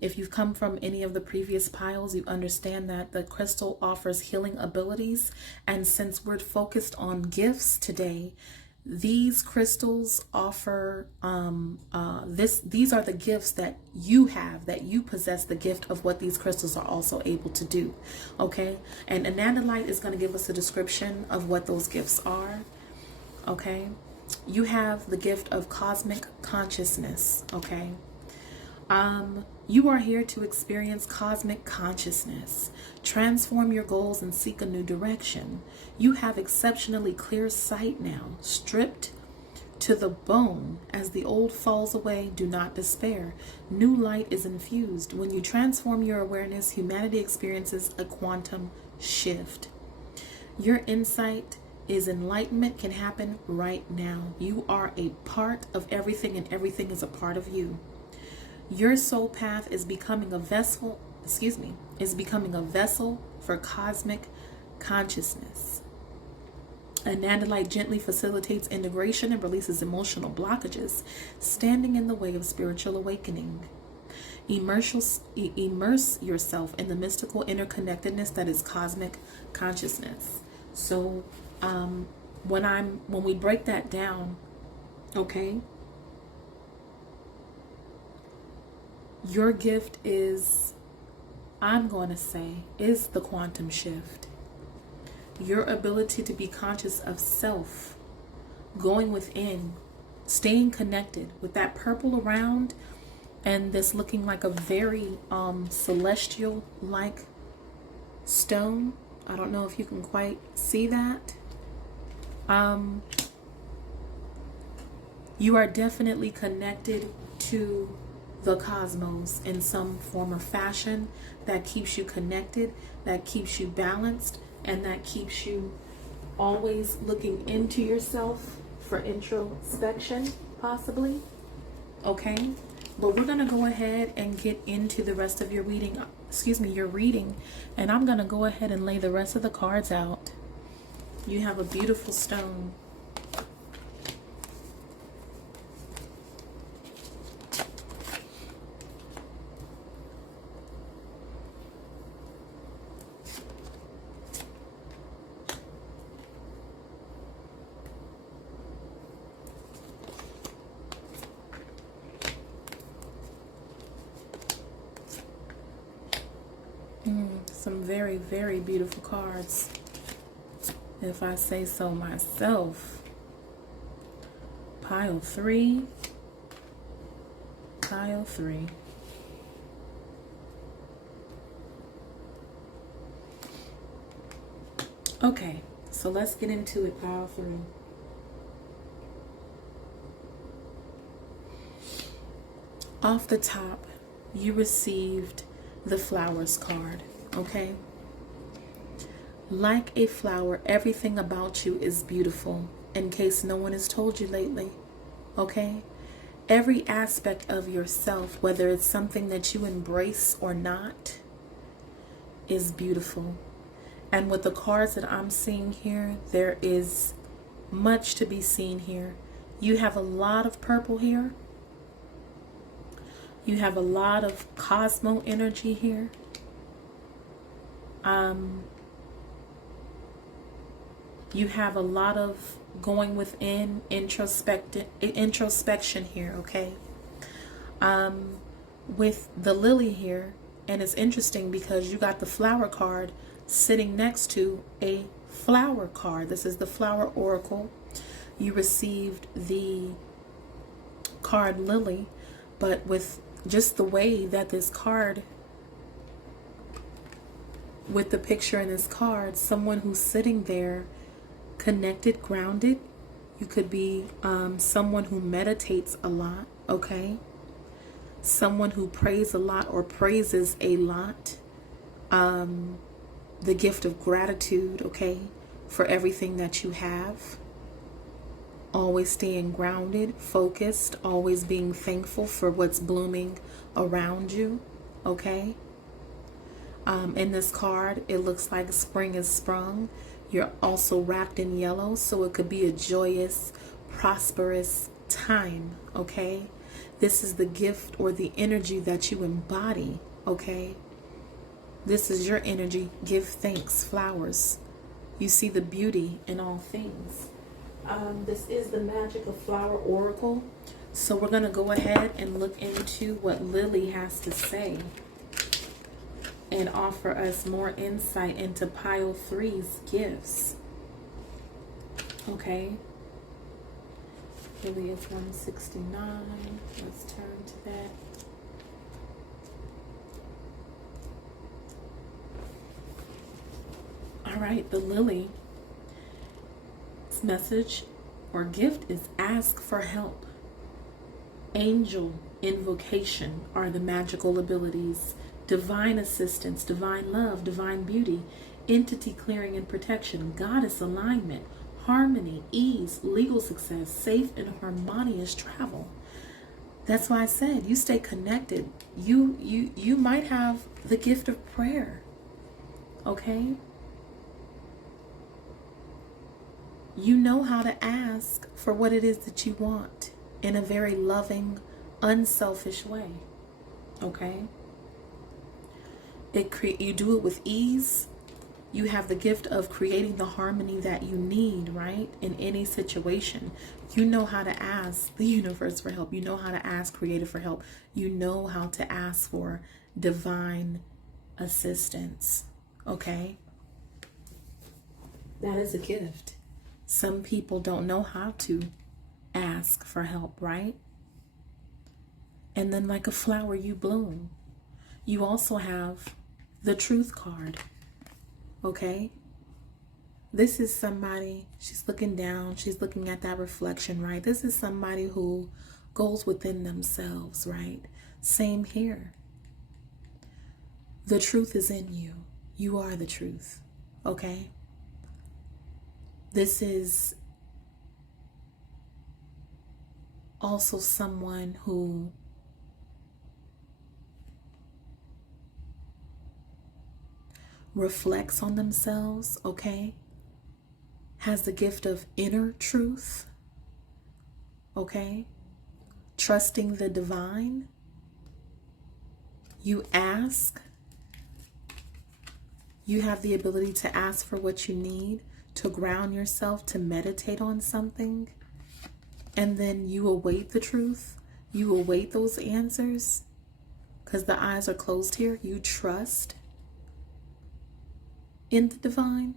If you've come from any of the previous piles, you understand that the crystal offers healing abilities. And since we're focused on gifts today, these crystals offer these are the gifts that you have, that you possess the gift of what these crystals are also able to do. Okay, and anandamide is going to give us a description of what those gifts are. Okay, you have the gift of cosmic consciousness. Okay, you are here to experience cosmic consciousness, transform your goals, and seek a new direction. You have exceptionally clear sight now, stripped to the bone. As the old falls away, do not despair. New light is infused. When you transform your awareness, humanity experiences a quantum shift. Your insight is enlightenment can happen right now. You are a part of everything, and everything is a part of you. Your soul path is becoming a vessel, for cosmic consciousness. Anandamide gently facilitates integration and releases emotional blockages standing in the way of spiritual awakening. Immerse yourself in the mystical interconnectedness that is cosmic consciousness. So when we break that down, okay, your gift is, I'm going to say, is the quantum shift. Your ability to be conscious of self, going within, staying connected with that purple around, and this looking like a very celestial like stone. I don't know if you can quite see that. You are definitely connected to the cosmos in some form or fashion that keeps you connected, that keeps you balanced, and that keeps you always looking into yourself for introspection, possibly. Okay, but we're going to go ahead and get into the rest of your reading, and I'm going to go ahead and lay the rest of the cards out. You have a beautiful stone. Some very, very beautiful cards, if I say so myself. Pile 3. Pile 3. Okay, so let's get into it, pile 3. Off the top, you received the flowers card. Okay, like a flower, everything about you is beautiful, in case no one has told you lately. Okay, every aspect of yourself, whether it's something that you embrace or not, is beautiful. And with the cards that I'm seeing here, there is much to be seen here. You have a lot of purple here. You have a lot of cosmo energy here. You have a lot of going within, introspection here, okay? With the lily here, and it's interesting because you got the flower card sitting next to a flower card. This is the flower oracle. You received the card lily, but with just the way that this card, with the picture in this card, someone who's sitting there connected, grounded. You could be someone who meditates a lot, okay? Someone who prays a lot or praises a lot. The gift of gratitude, okay, for everything that you have. Always staying grounded, focused, always being thankful for what's blooming around you, okay? In this card, it looks like spring is sprung. You're also wrapped in yellow, so it could be a joyous, prosperous time, okay? This is the gift or the energy that you embody, okay? This is your energy. Give thanks, flowers. You see the beauty in all things. This is the Magic of Flower Oracle. So we're going to go ahead and look into what Lily has to say and offer us more insight into pile three's gifts. Okay. Lily is 169. Let's turn to that. All right, the Lily's message or gift is ask for help. Angel invocation are the magical abilities. Divine assistance, divine love, divine beauty, entity clearing and protection, goddess alignment, harmony, ease, legal success, safe and harmonious travel. That's why I said you stay connected. You might have the gift of prayer. Okay? You know how to ask for what it is that you want in a very loving, unselfish way. Okay? You do it with ease. You have the gift of creating the harmony that you need, right? In any situation. You know how to ask the universe for help. You know how to ask creative for help. You know how to ask for divine assistance. Okay? That is a gift. Some people don't know how to ask for help, right? And then like a flower, you bloom. You also have the Truth card. Okay? This is somebody, she's looking down, she's looking at that reflection, right? This is somebody who goes within themselves, right? Same here. The truth is in you. You are the truth. Okay? This is also someone who reflects on themselves, okay? Has the gift of inner truth, okay? Trusting the divine. You ask. You have the ability to ask for what you need, to ground yourself, to meditate on something, and then you await the truth. You await those answers because the eyes are closed here. You trust in the divine.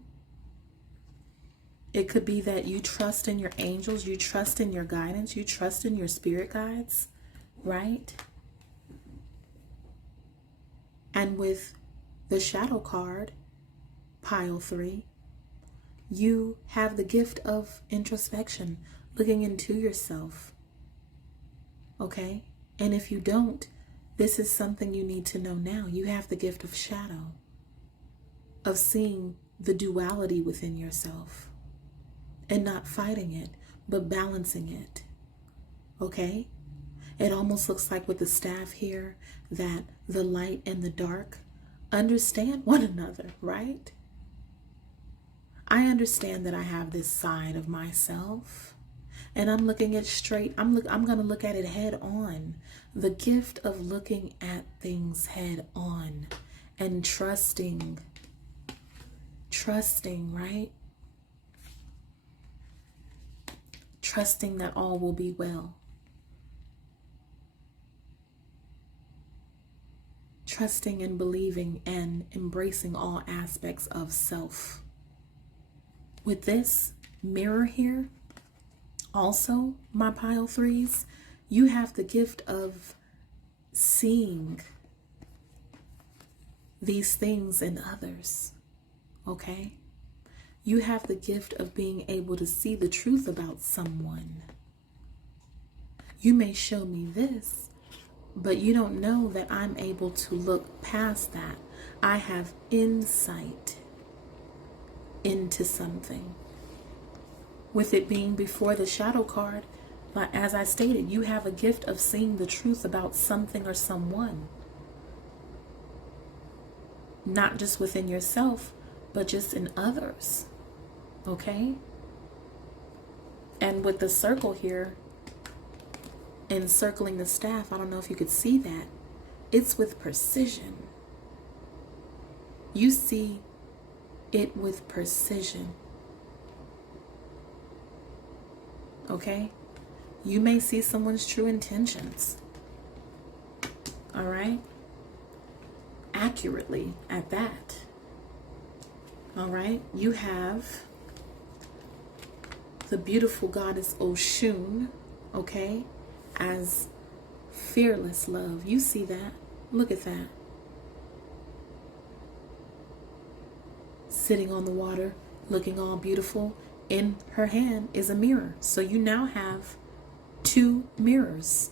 It could be that you trust in your angels, you trust in your guidance, you trust in your spirit guides, right? And with the shadow card, pile 3, you have the gift of introspection, looking into yourself. Okay? And if you don't, this is something you need to know now. You have the gift of shadow, of seeing the duality within yourself and not fighting it, but balancing it. Okay? It almost looks like with the staff here that the light and the dark understand one another, right? I understand that I have this side of myself and I'm looking at straight, I'm going to look at it head on. The gift of looking at things head on and trusting, right? Trusting that all will be well. Trusting and believing and embracing all aspects of self. With this mirror here, also, my pile 3s, you have the gift of seeing these things in others, okay? You have the gift of being able to see the truth about someone. You may show me this, but you don't know that I'm able to look past that. I have insight into something. With it being before the shadow card, but as I stated, you have a gift of seeing the truth about something or someone. Not just within yourself, but just in others. Okay? And with the circle here, encircling the staff, I don't know if you could see that. It's with precision. You see it with precision. Okay? You may see someone's true intentions. All right? Accurately at that. All right? You have the beautiful goddess Oshun, okay, as fearless love. You see that? Look at that. Sitting on the water, looking all beautiful. In her hand is a mirror. So you now have 2 mirrors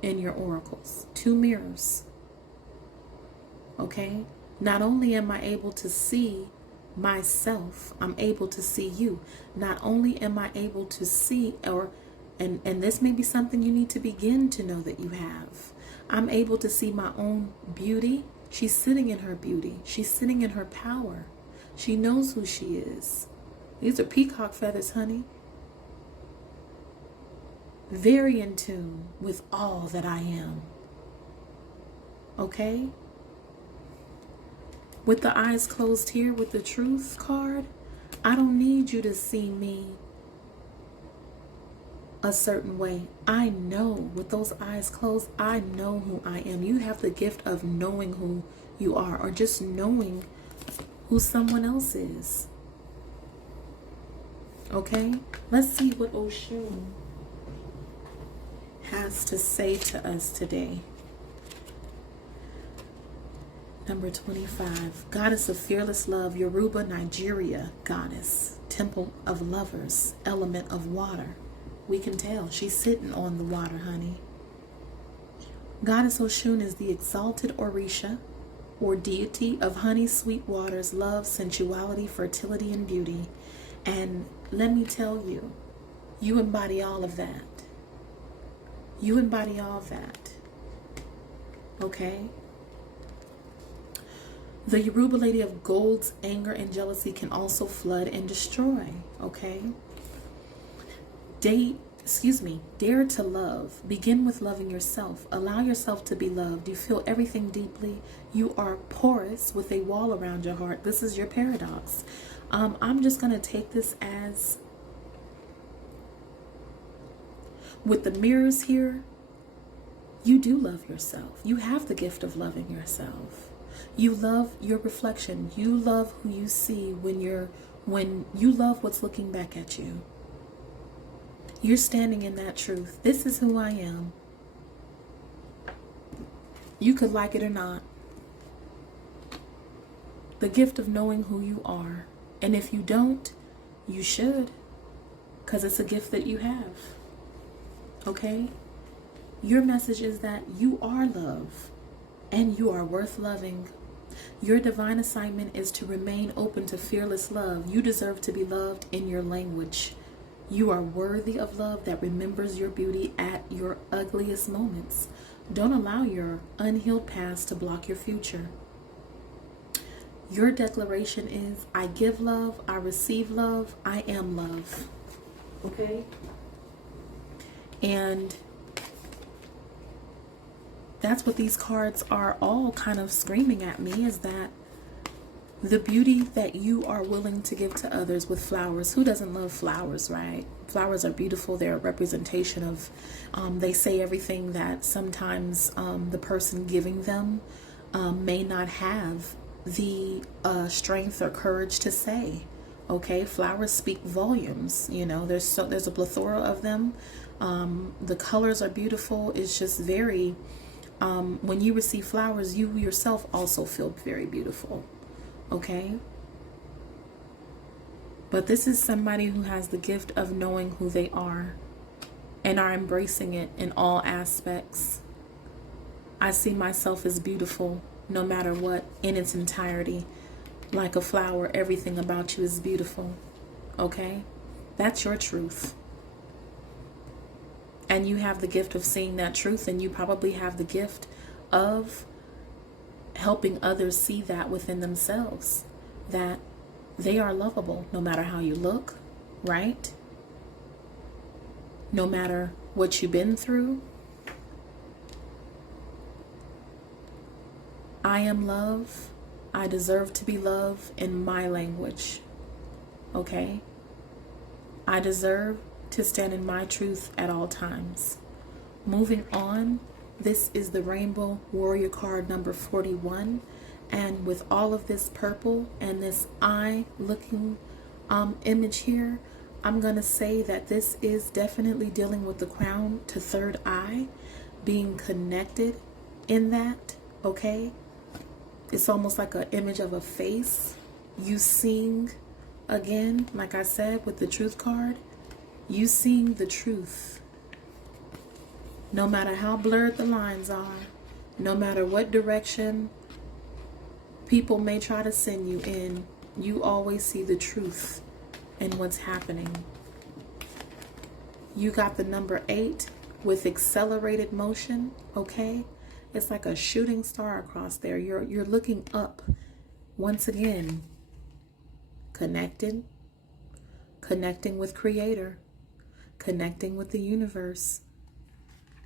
in your oracles. 2 mirrors. Okay? Not only am I able to see myself, I'm able to see you. Not only am I able to see, and this may be something you need to begin to know that you have. I'm able to see my own beauty. She's sitting in her beauty. She's sitting in her power. She knows who she is. These are peacock feathers, honey. Very in tune with all that I am. Okay? With the eyes closed here with the truth card, I don't need you to see me a certain way. I know with those eyes closed, I know who I am. You have the gift of knowing who you are, or just knowing who someone else is. Okay? Let's see what Oshun has to say to us today. Number 25, Goddess of Fearless Love, Yoruba, Nigeria, Goddess, Temple of Lovers, Element of Water. We can tell she's sitting on the water, honey. Goddess Oshun is the exalted Orisha, or deity of honey, sweet waters, love, sensuality, fertility, and beauty. And let me tell you, you embody all of that. You embody all of that. Okay? The Yoruba lady of gold's anger and jealousy can also flood and destroy. Okay? Dare to love. Begin with loving yourself. Allow yourself to be loved. You feel everything deeply. You are porous with a wall around your heart. This is your paradox. I'm just going to take this as, with the mirrors here, you do love yourself. You have the gift of loving yourself. You love your reflection. You love who you see when you love what's looking back at you. You're standing in that truth. This is who I am. You could like it or not. The gift of knowing who you are. And if you don't, you should. Because it's a gift that you have. Okay? Your message is that you are love. And you are worth loving. Your divine assignment is to remain open to fearless love. You deserve to be loved in your language. You are worthy of love that remembers your beauty at your ugliest moments. Don't allow your unhealed past to block your future. Your declaration is, I give love, I receive love, I am love. Okay? And that's what these cards are all kind of screaming at me, is that the beauty that you are willing to give to others with flowers. Who doesn't love flowers, right? Flowers are beautiful. They're a representation of, they say everything that sometimes the person giving them may not have the strength or courage to say. Okay, flowers speak volumes. You know, there's a plethora of them. The colors are beautiful. It's just very, when you receive flowers, you yourself also feel very beautiful. Okay? But this is somebody who has the gift of knowing who they are and are embracing it in all aspects. I see myself as beautiful no matter what, in its entirety. Like a flower, everything about you is beautiful. Okay? That's your truth. And you have the gift of seeing that truth, and you probably have the gift of helping others see that within themselves, that they are lovable no matter how you look, right? No matter what you've been through. I am love. I deserve to be loved in my language. Okay? I deserve to stand in my truth at all times. Moving on, this is the Rainbow Warrior card number 41. And with all of this purple and this eye looking image here, I'm going to say that this is definitely dealing with the crown to third eye, being connected in that, okay? It's almost like an image of a face. You seeing, again, like I said with the truth card, you seeing the truth. No matter how blurred the lines are, no matter what direction people may try to send you in, you always see the truth in what's happening. You got the number 8 with accelerated motion, okay? It's like a shooting star across there. You're looking up. Once again, connecting with Creator, connecting with the universe,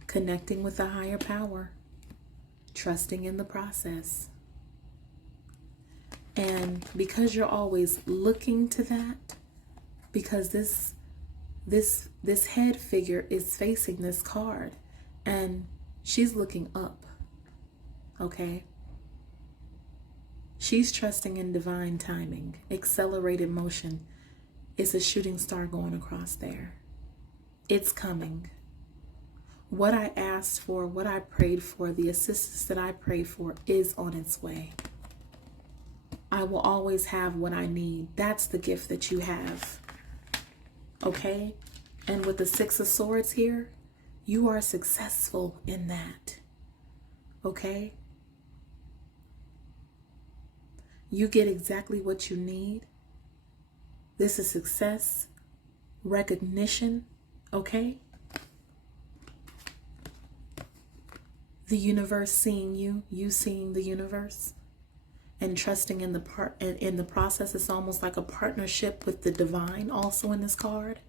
connecting with the higher power, trusting in the process. And because you're always looking to that, because this head figure is facing this card and she's looking up. Okay? She's trusting in divine timing, accelerated motion. It's a shooting star going across there. It's coming. What I asked for, what I prayed for, the assistance that I prayed for is on its way. I will always have what I need. That's the gift that you have. Okay? And with the 6 of Swords here, you are successful in that. Okay? You get exactly what you need. This is success, recognition, okay? The universe seeing you, you seeing the universe, and trusting in the process. It's almost like a partnership with the divine also in this card.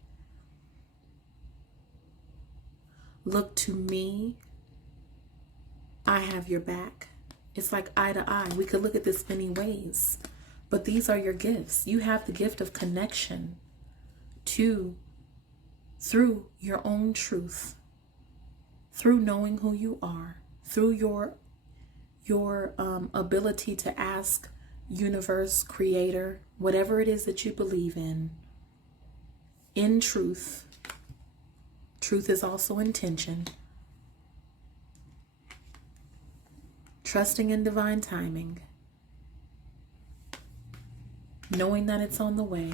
Look to me. I have your back. It's like eye to eye. We could look at this many ways, but these are your gifts. You have the gift of connection through your own truth, through knowing who you are, through your ability to ask universe, creator, whatever it is that you believe in truth. Truth is also intention. Trusting in divine timing, knowing that it's on the way,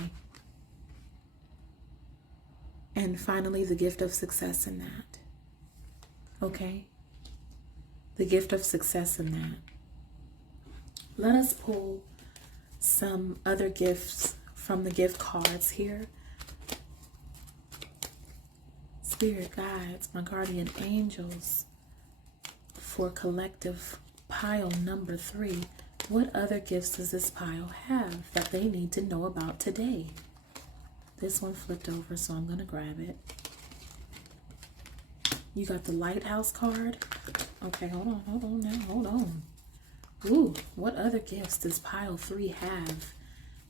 and finally the gift of success in that. Okay? The gift of success in that. Let us pull some other gifts from the gift cards here. Spirit guides, my guardian angels, for collective pile number 3. What other gifts does this pile have that they need to know about today? This one flipped over, so I'm going to grab it. You got the lighthouse card. Okay, hold on. Ooh, what other gifts does pile 3 have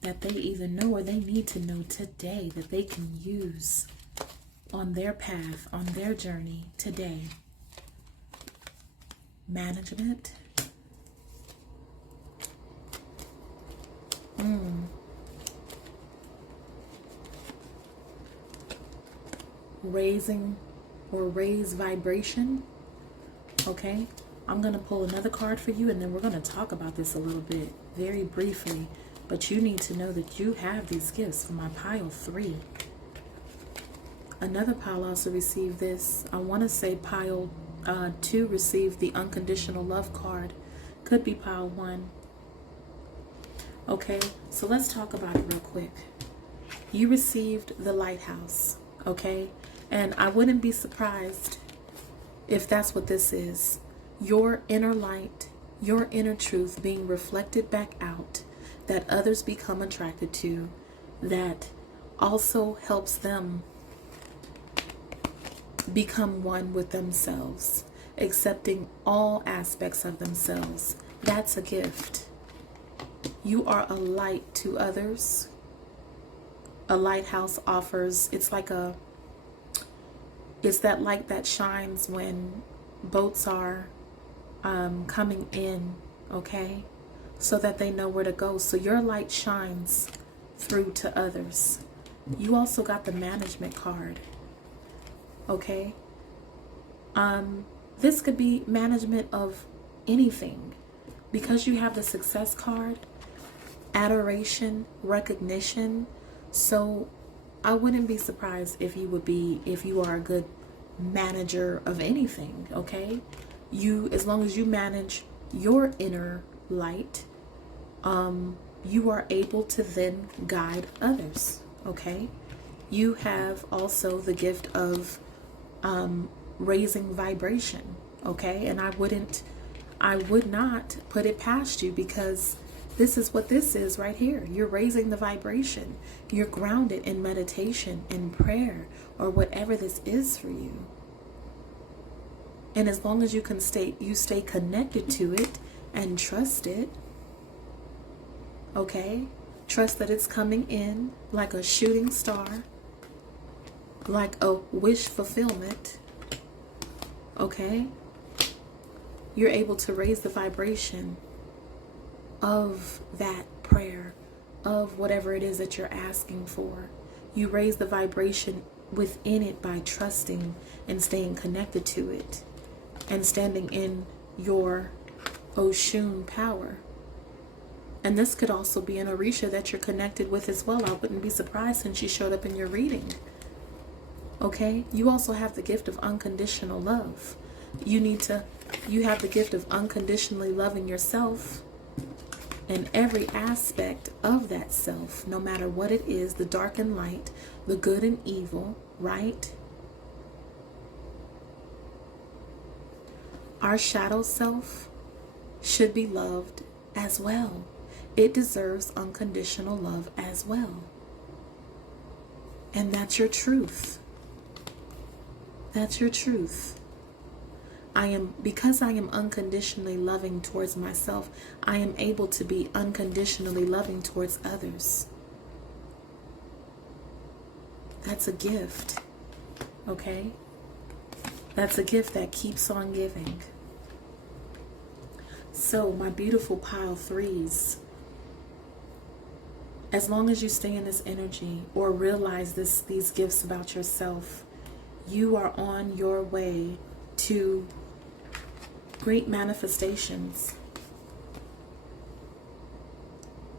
that they either know or they need to know today that they can use on their path, on their journey today? Management. Raising or raise vibration. Okay, I'm going to pull another card for you and then we're going to talk about this a little bit very briefly, but you need to know that you have these gifts for my pile 3. Another pile also received this. I want to say pile 2 received the unconditional love card. Could be pile 1. Okay, so let's talk about it real quick. You received the lighthouse, okay? And I wouldn't be surprised if that's what this is. Your inner light, your inner truth being reflected back out, that others become attracted to, that also helps them become one with themselves, accepting all aspects of themselves. That's a gift. You are a light to others. A lighthouse offers, it's that light that shines when boats are coming in, okay? So that they know where to go. So your light shines through to others. You also got the management card, okay? This could be management of anything. Because you have the success card, adoration, recognition. So I wouldn't be surprised if you are a good manager of anything, okay? As long as you manage your inner light, you are able to then guide others, okay? You have also the gift of raising vibration, okay? And I would not put it past you, because this is what this is right here. You're raising the vibration. You're grounded in meditation, in prayer, or whatever this is for you. And as long as you stay connected to it and trust it, okay? Trust that it's coming in like a shooting star, like a wish fulfillment, okay? You're able to raise the vibration of that prayer, of whatever it is that you're asking for. You raise the vibration within it by trusting and staying connected to it and standing in your Oshun power. And this could also be an Orisha that you're connected with as well. I wouldn't be surprised since she showed up in your reading. Okay? You also have the gift of unconditional love. You have the gift of unconditionally loving yourself and every aspect of that self, no matter what it is, the dark and light, the good and evil, right? Our shadow self should be loved as well. It deserves unconditional love as well. And that's your truth. That's your truth. Because I am unconditionally loving towards myself, I am able to be unconditionally loving towards others. That's a gift, okay? That's a gift that keeps on giving. So, my beautiful pile threes, as long as you stay in this energy or realize these gifts about yourself, you are on your way to great manifestations.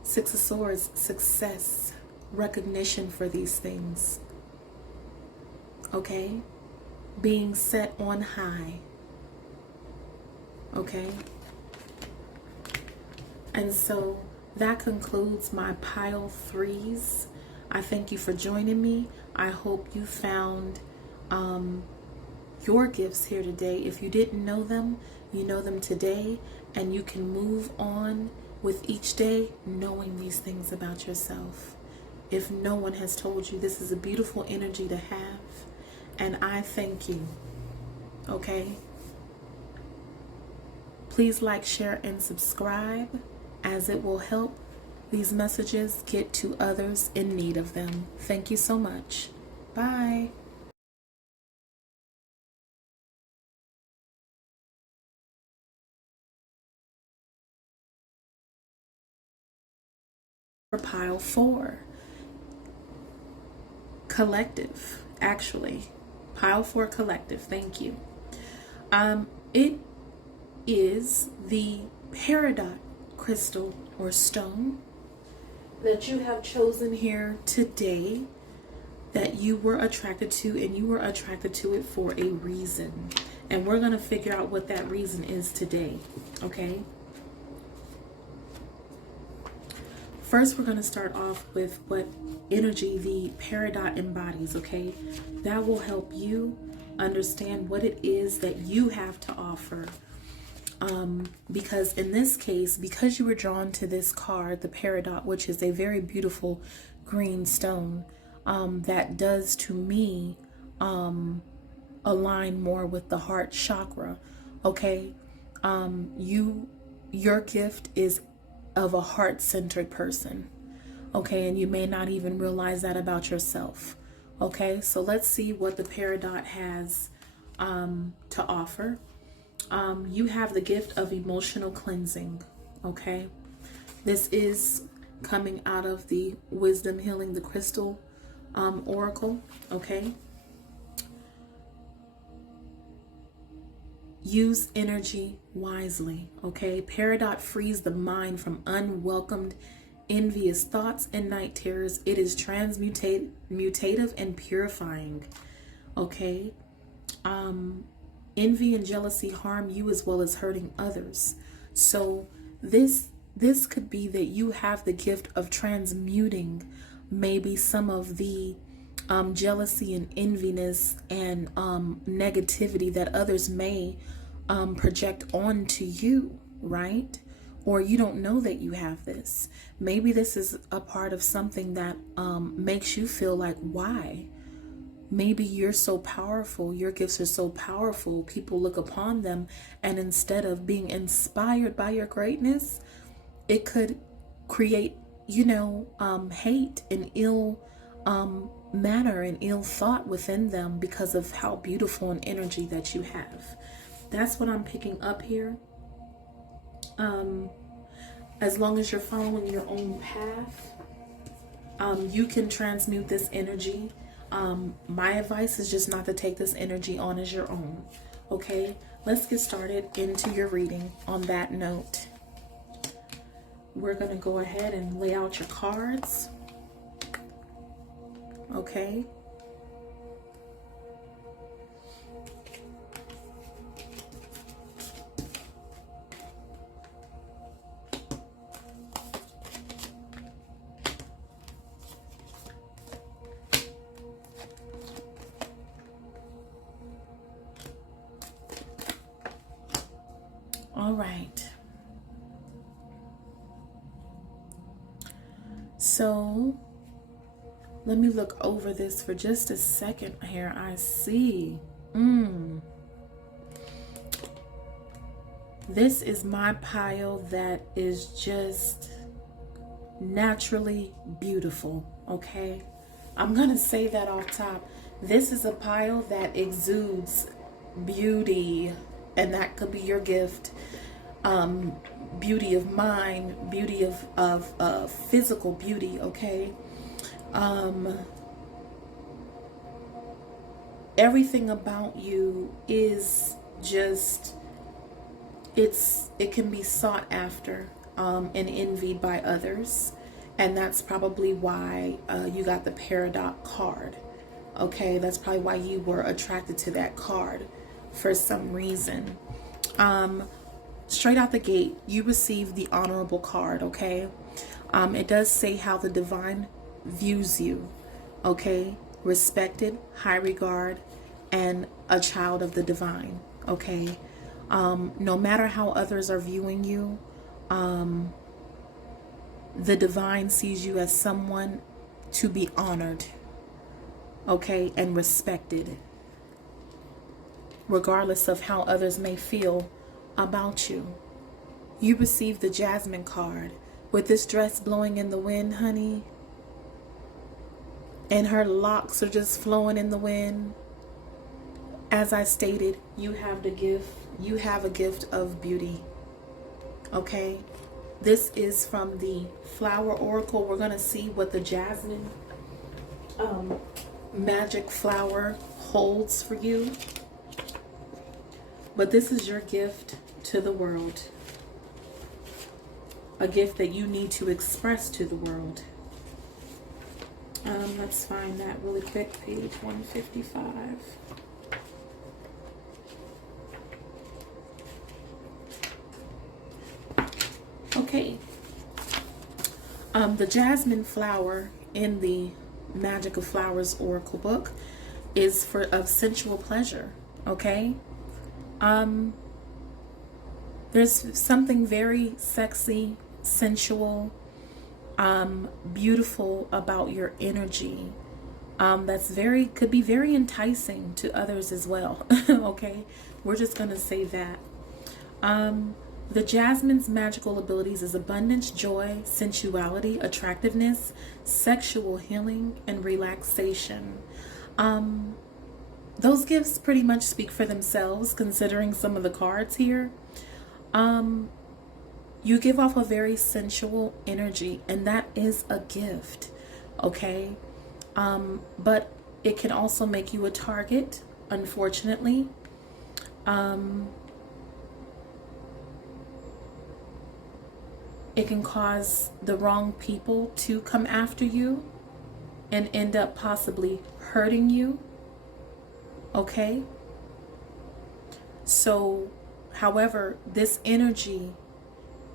Six of Swords, success, recognition for these things. Okay? Being set on high. Okay? And so that concludes my pile threes. I thank you for joining me. I hope you found your gifts here today. If you didn't know them, you know them today, and you can move on with each day knowing these things about yourself. If no one has told you, this is a beautiful energy to have, and I thank you. Okay? Please like, share, and subscribe, as it will help these messages get to others in need of them. Thank you so much. Bye. Pile 4, collective, actually. Pile 4, collective. Thank you. It is the peridot crystal or stone that you have chosen here today, that you were attracted to, and you were attracted to it for a reason. And we're going to figure out what that reason is today, okay? First, we're going to start off with what energy the peridot embodies, okay? That will help you understand what it is that you have to offer. Because in this case, because you were drawn to this card, the peridot, which is a very beautiful green stone, that does to me align more with the heart chakra. Okay, your gift is of a heart-centered person. Okay, and you may not even realize that about yourself. Okay, so let's see what the Peridot has to offer. You have the gift of emotional cleansing. Okay, this is coming out of the Wisdom Healing the Crystal Oracle. Okay, use energy wisely. Okay, Peridot frees the mind from unwelcomed envious thoughts and night terrors. It is mutative and purifying. Okay, envy and jealousy harm you as well as hurting others. So this could be that you have the gift of transmuting maybe some of the jealousy and enviness and negativity that others may project onto you, right? Or you don't know that you have this. Maybe this is a part of something that makes you feel like, why? Maybe you're so powerful, your gifts are so powerful, people look upon them, and instead of being inspired by your greatness, it could create, hate and ill manner and ill thought within them because of how beautiful an energy that you have. That's what I'm picking up here. As long as you're following your own path, you can transmute this energy. My advice is just not to take this energy on as your own. Okay, let's get started into your reading. On that note, we're going to go ahead and lay out your cards. Okay. All right. So let me look over this for just a second here. I see. This is my pile that is just naturally beautiful. Okay. I'm going to say that off top. This is a pile that exudes beauty, and that could be your gift. Beauty of mind, beauty of physical beauty. Okay. Everything about you is just, it can be sought after and envied by others, and that's probably why you got the Peridot card. Okay, that's probably why you were attracted to that card for some reason. Straight out the gate, you received the honorable card. Okay, it does say how the divine views you. Okay, respected, high regard, and a child of the divine. Okay, no matter how others are viewing you, the divine sees you as someone to be honored. Okay, and respected, regardless of how others may feel about you. You received the Jasmine card. With this dress blowing in the wind, honey, and her locks are just flowing in the wind. As I stated, you have the gift. You have a gift of beauty. Okay, this is from the Flower Oracle. We're gonna see what the Jasmine magic flower holds for you. But this is your gift to the world. A gift that you need to express to the world. Let's find that really quick. Page 155. Okay. The jasmine flower in the Magic of Flowers Oracle book is of sensual pleasure. Okay. There's something very sexy, sensual, beautiful about your energy. could be very enticing to others as well. Okay, we're just gonna say that. The Jasmine's magical abilities is abundance, joy, sensuality, attractiveness, sexual healing, and relaxation. Those gifts pretty much speak for themselves, considering some of the cards here. You give off a very sensual energy, and that is a gift, okay? But it can also make you a target, unfortunately. It can cause the wrong people to come after you and end up possibly hurting you, okay? So, however, this energy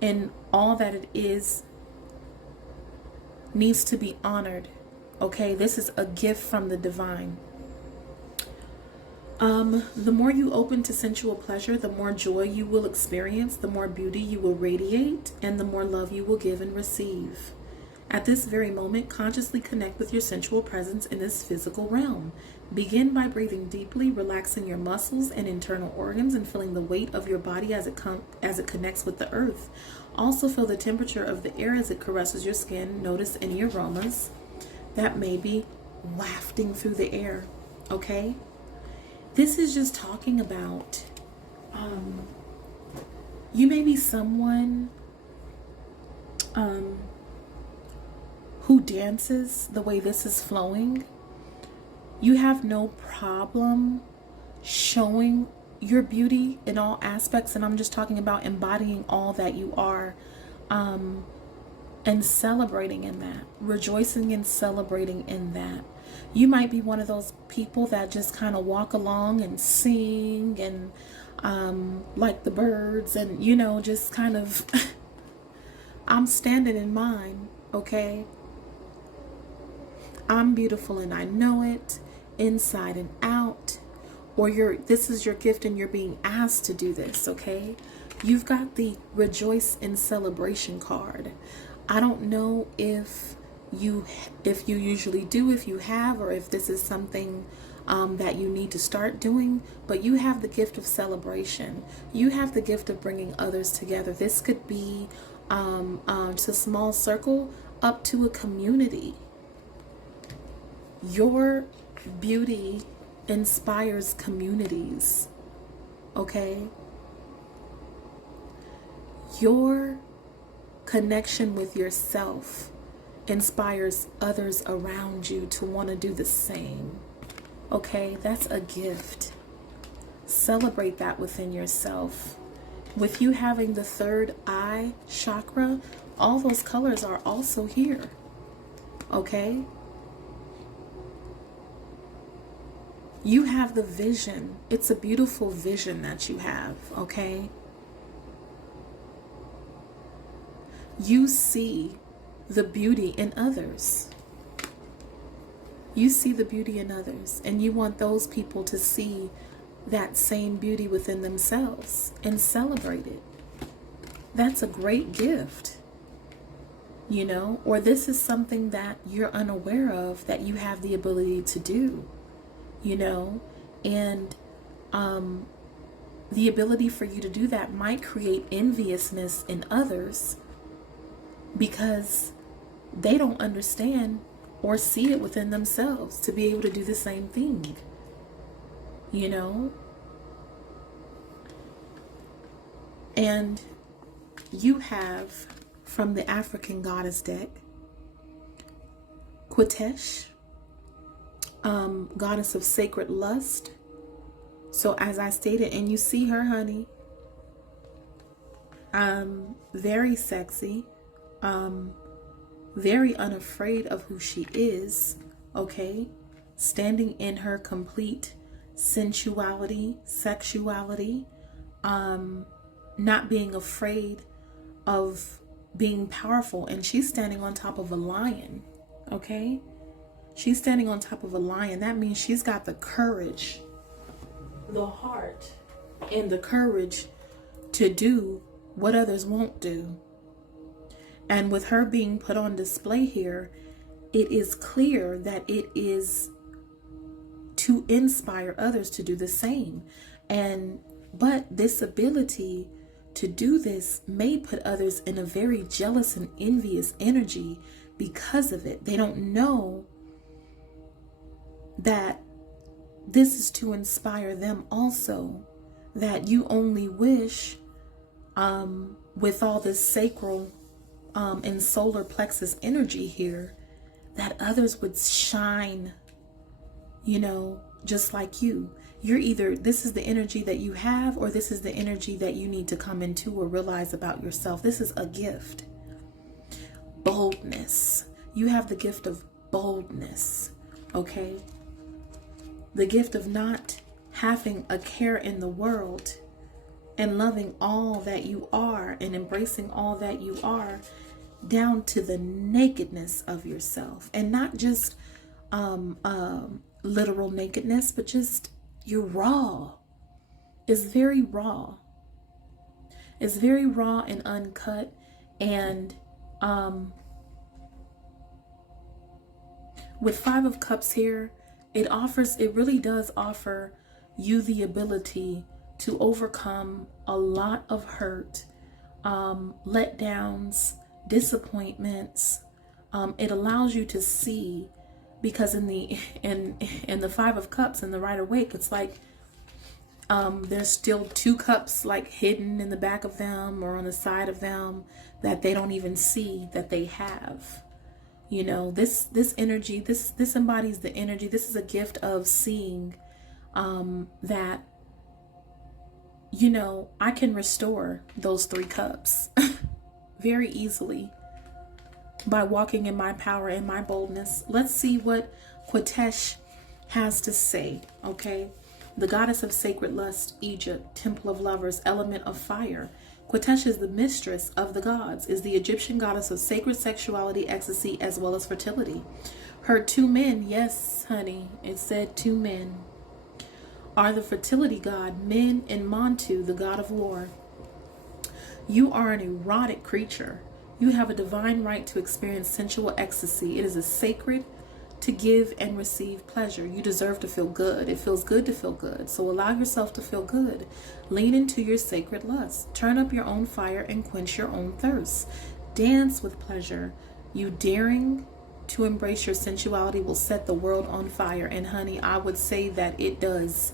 and all that it is needs to be honored, okay? This is a gift from the divine. The more you open to sensual pleasure, the more joy you will experience, the more beauty you will radiate, and the more love you will give and receive. At this very moment, consciously connect with your sensual presence in this physical realm. Begin by breathing deeply, relaxing your muscles and internal organs, and feeling the weight of your body as it connects with the earth. Also feel the temperature of the air as it caresses your skin. Notice any aromas that may be wafting through the air, okay? This is just talking about, you may be someone who dances the way this is flowing. You have no problem showing your beauty in all aspects, and I'm just talking about embodying all that you are, and celebrating in that, rejoicing and celebrating in that. You might be one of those people that just kind of walk along and sing and like the birds, and just kind of I'm standing in mine, okay? I'm beautiful and I know it, inside and out. Or this is your gift and you're being asked to do this, okay? You've got the rejoice in celebration card. I don't know if you usually do, if you have, or if this is something that you need to start doing, but you have the gift of celebration. You have the gift of bringing others together. This could be just a small circle up to a community. Your beauty inspires communities, okay? Your connection with yourself inspires others around you to want to do the same, okay? That's a gift. Celebrate that within yourself. With you having the third eye chakra, all those colors are also here, okay? You have the vision. It's a beautiful vision that you have, okay? You see the beauty in others. You see the beauty in others, and you want those people to see that same beauty within themselves and celebrate it. That's a great gift, or this is something that you're unaware of that you have the ability to do, and the ability for you to do that might create enviousness in others because they don't understand or see it within themselves to be able to do the same thing, And you have, from the African goddess deck, Quetesh, goddess of sacred lust. So as I stated, and you see her, honey, very sexy, very unafraid of who she is, okay? Standing in her complete sensuality, sexuality, not being afraid of being powerful. And she's standing on top of a lion, okay? She's standing on top of a lion. That means she's got the courage, the heart, and the courage to do what others won't do. And with her being put on display here, it is clear that it is to inspire others to do the same. But this ability to do this may put others in a very jealous and envious energy because of it. They don't know that this is to inspire them also, that you only wish, with all this sacral and solar plexus energy here, that others would shine, just like you. You're either, this is the energy that you have, or this is the energy that you need to come into or realize about yourself. This is a gift. Boldness. You have the gift of boldness, okay? The gift of not having a care in the world and loving all that you are and embracing all that you are down to the nakedness of yourself. And not just literal nakedness, but just you're raw. It's very raw. It's very raw and uncut. And with Five of Cups here, it really does offer you the ability to overcome a lot of hurt, letdowns, disappointments. It allows you to see, because in the Five of Cups in the Rider-Waite, it's like there's still two cups like hidden in the back of them or on the side of them that they don't even see that they have. This energy, this embodies the energy. This is a gift of seeing that I can restore those three cups very easily by walking in my power and my boldness. Let's see what Quatesh has to say, okay? The goddess of sacred lust, Egypt, temple of lovers, element of fire. Quatesh is the mistress of the gods, is the Egyptian goddess of sacred sexuality, ecstasy, as well as fertility. Her two men, yes, honey, it said two men, are the fertility god, Men, and Montu, the god of war. You are an erotic creature. You have a divine right to experience sensual ecstasy. It is a sacred to give and receive pleasure. You deserve to feel good. It feels good to feel good. So allow yourself to feel good. Lean into your sacred lust. Turn up your own fire and quench your own thirst. Dance with pleasure. You daring to embrace your sensuality will set the world on fire. And honey, I would say that it does.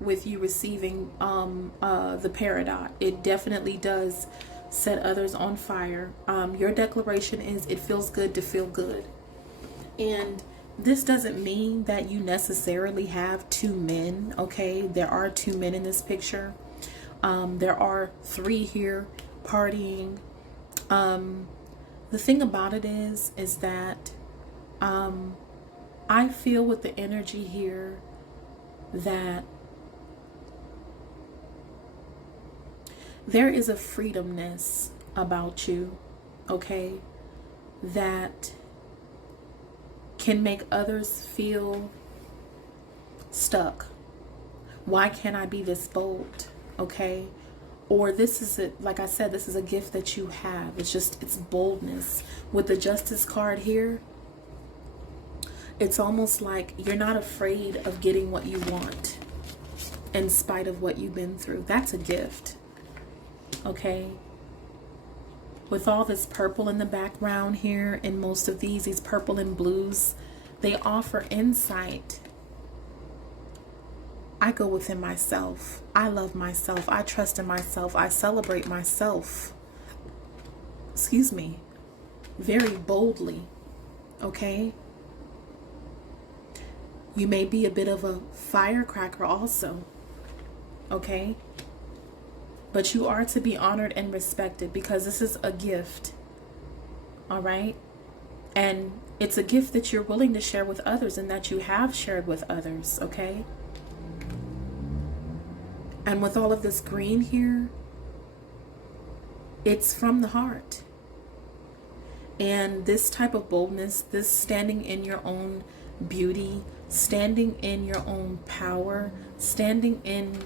With you receiving the Peridot, it definitely does set others on fire. Your declaration is, it feels good to feel good. And this doesn't mean that you necessarily have two men, okay? There are two men in this picture. There are three here partying. The thing about it is that I feel with the energy here that there is a freedomness about you, okay, that can make others feel stuck. Why can't I be this bold, okay? Or this is it, like I said, this is a gift that you have. It's boldness. With the Justice card here, it's almost like you're not afraid of getting what you want in spite of what you've been through. That's a gift, okay? With all this purple in the background here, and most of these purple and blues, they offer insight. I go within myself. I love myself. I trust in myself. I celebrate myself. Excuse me. Very boldly, okay? You may be a bit of a firecracker also, okay? But you are to be honored and respected because this is a gift, all right? And it's a gift that you're willing to share with others and that you have shared with others, okay? And with all of this green here, it's from the heart. And this type of boldness, this standing in your own beauty, standing in your own power, standing in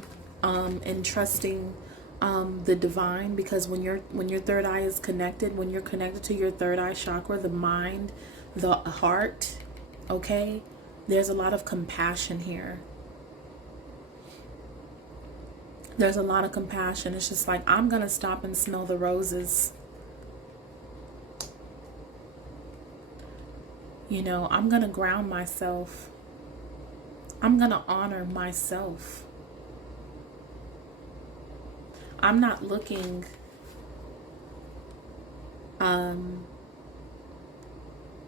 and trusting the divine, because when your third eye is connected, when you're connected to your third eye chakra, the mind, the heart, okay, There's a lot of compassion here. There's a lot of compassion. It's just like, I'm going to stop and smell the roses. You know, I'm going to ground myself. I'm going to honor myself. I'm not looking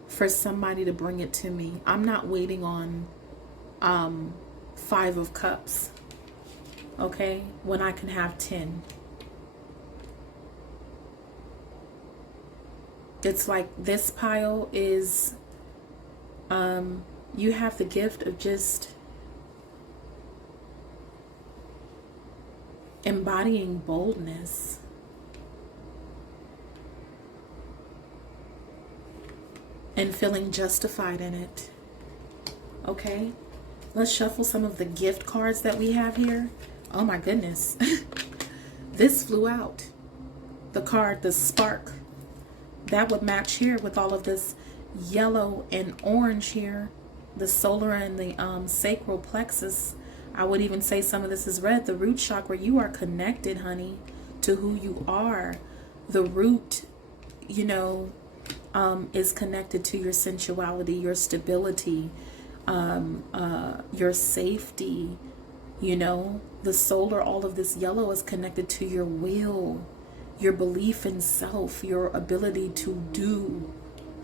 for somebody to bring it to me. I'm not waiting on 5 of cups, okay, when I can have 10. It's like this pile is, you have the gift of just embodying boldness. And feeling justified in it. Okay? Let's shuffle some of the gift cards that we have here. Oh my goodness. This flew out. The card, the spark. That would match here with all of this yellow and orange here. The solar and the sacral plexus. I would even say some of this is red. The root chakra. You are connected, honey, to who you are. The root, you know, is connected to your sensuality, your stability, your safety. You know, the solar, all of this yellow is connected to your will, your belief in self, your ability to do.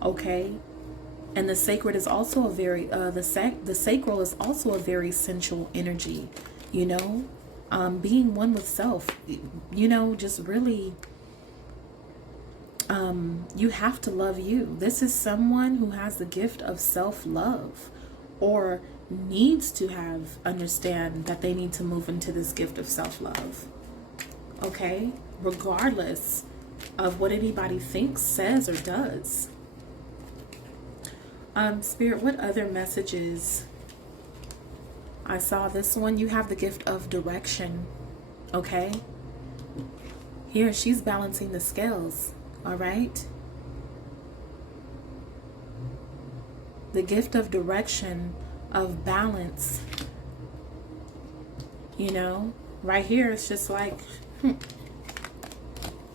Okay? And the sacred is also a very, the sacral is also a very sensual energy, you know, being one with self, you know, just really, you have to love you. This is someone who has the gift of self-love or needs to understand that they need to move into this gift of self-love. Okay? Regardless of what anybody thinks, says, or does. Spirit, what other messages? I saw this one. You have the gift of direction. Okay? Here, she's balancing the scales. All right? The gift of direction, of balance. You know? Right here, it's just like,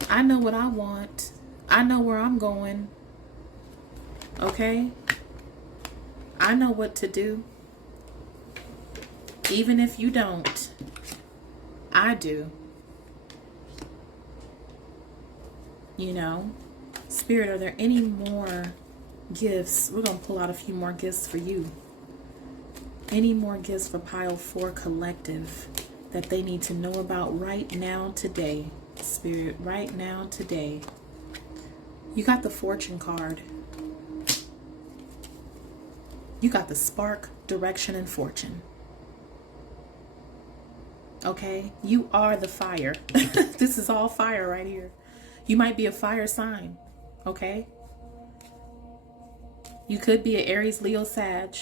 I know what I want. I know where I'm going. Okay? I know what to do. Even if you don't, I do. You know? Spirit, are there any more gifts? We're going to pull out a few more gifts for you. Any more gifts for Pile 4 Collective that they need to know about right now, today? Spirit, right now, today. You got the Fortune card. You got the spark, direction, and fortune. Okay? You are the fire. This is all fire right here. You might be a fire sign. Okay? You could be an Aries, Leo, Sag.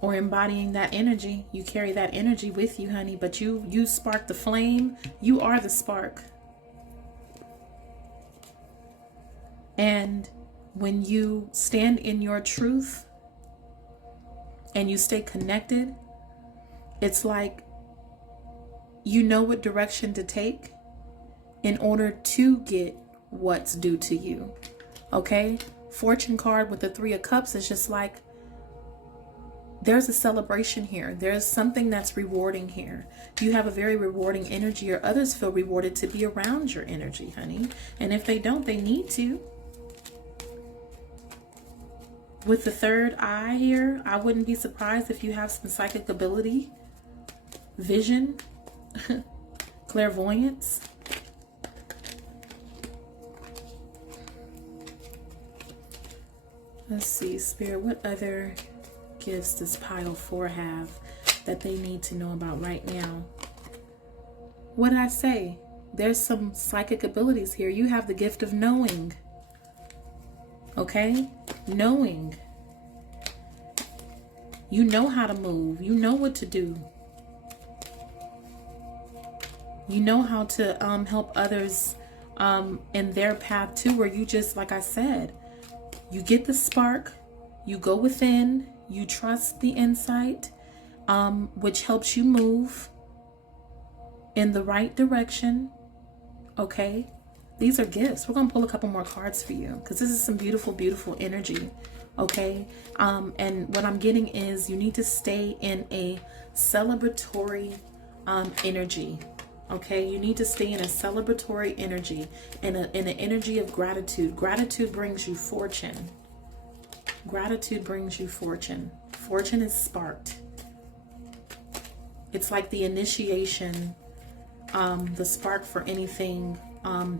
Or embodying that energy. You carry that energy with you, honey. But you spark the flame. You are the spark. And when you stand in your truth and you stay connected, it's like you know what direction to take in order to get what's due to you. Okay? Fortune card with the 3 of Cups is just like, there's a celebration here. There's something that's rewarding here. You have a very rewarding energy, or others feel rewarded to be around your energy, honey. And if they don't, they need to. With the 3rd eye here, I wouldn't be surprised if you have some psychic ability, vision, clairvoyance. Let's see, Spirit, what other gifts does Pile 4 have that they need to know about right now? What did I say? There's some psychic abilities here. You have the gift of knowing. Okay? Knowing. You know how to move. You know what to do. You know how to help others in their path too, where you just, like I said, you get the spark, You go within, you trust the insight, which helps you move in the right direction. Okay, these are gifts. We're gonna pull a couple more cards for you because this is some beautiful, beautiful energy. Okay, and what I'm getting is you need to stay in a celebratory energy. Okay, you need to stay in a celebratory energy, in an energy of gratitude. Gratitude brings you fortune. Gratitude brings you fortune. Fortune is sparked. It's like the initiation, the spark for anything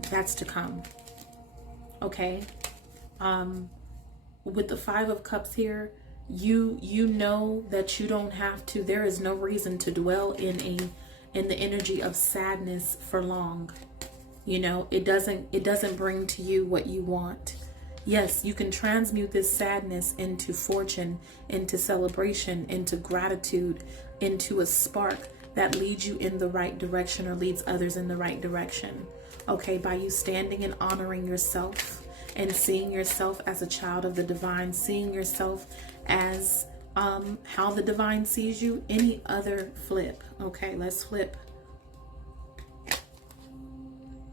that's to come. Okay, with the Five of Cups here, you know that you don't have to. There is no reason to dwell in the energy of sadness for long. You know, it doesn't bring to you what you want. Yes, you can transmute this sadness into fortune, into celebration, into gratitude, into a spark that leads you in the right direction or leads others in the right direction. Okay, by you standing and honoring yourself and seeing yourself as a child of the divine, seeing yourself as how the divine sees you. Any other flip. Okay, let's flip.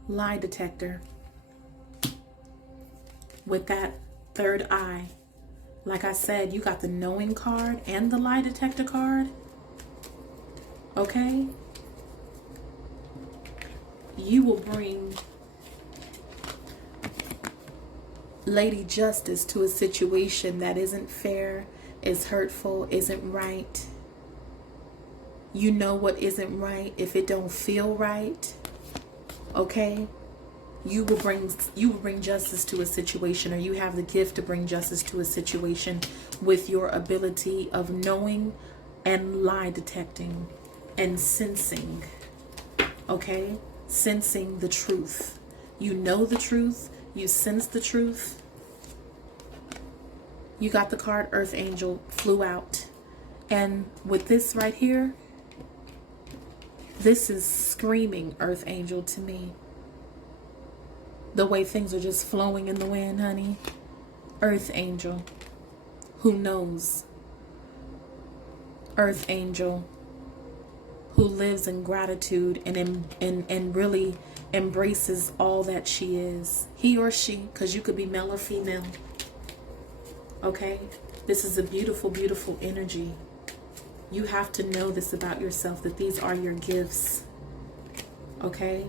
Lie detector. With that third eye, like I said, you got the knowing card and the lie detector card. Okay, you will bring Lady Justice to a situation that isn't fair, is hurtful, isn't right. You know what isn't right if it don't feel right. Okay, you will bring justice to a situation, or you have the gift to bring justice to a situation with your ability of knowing and lie detecting and sensing. Okay, sensing the truth. You know the truth, you sense the truth. You got the card Earth Angel flew out, and with this right here, this is screaming Earth Angel to me. The way things are just flowing in the wind, honey. Earth Angel, who knows. Earth Angel, who lives in gratitude and really embraces all that she is. He or she, because you could be male or female. Okay? This is a beautiful, beautiful energy. You have to know this about yourself, that these are your gifts. Okay?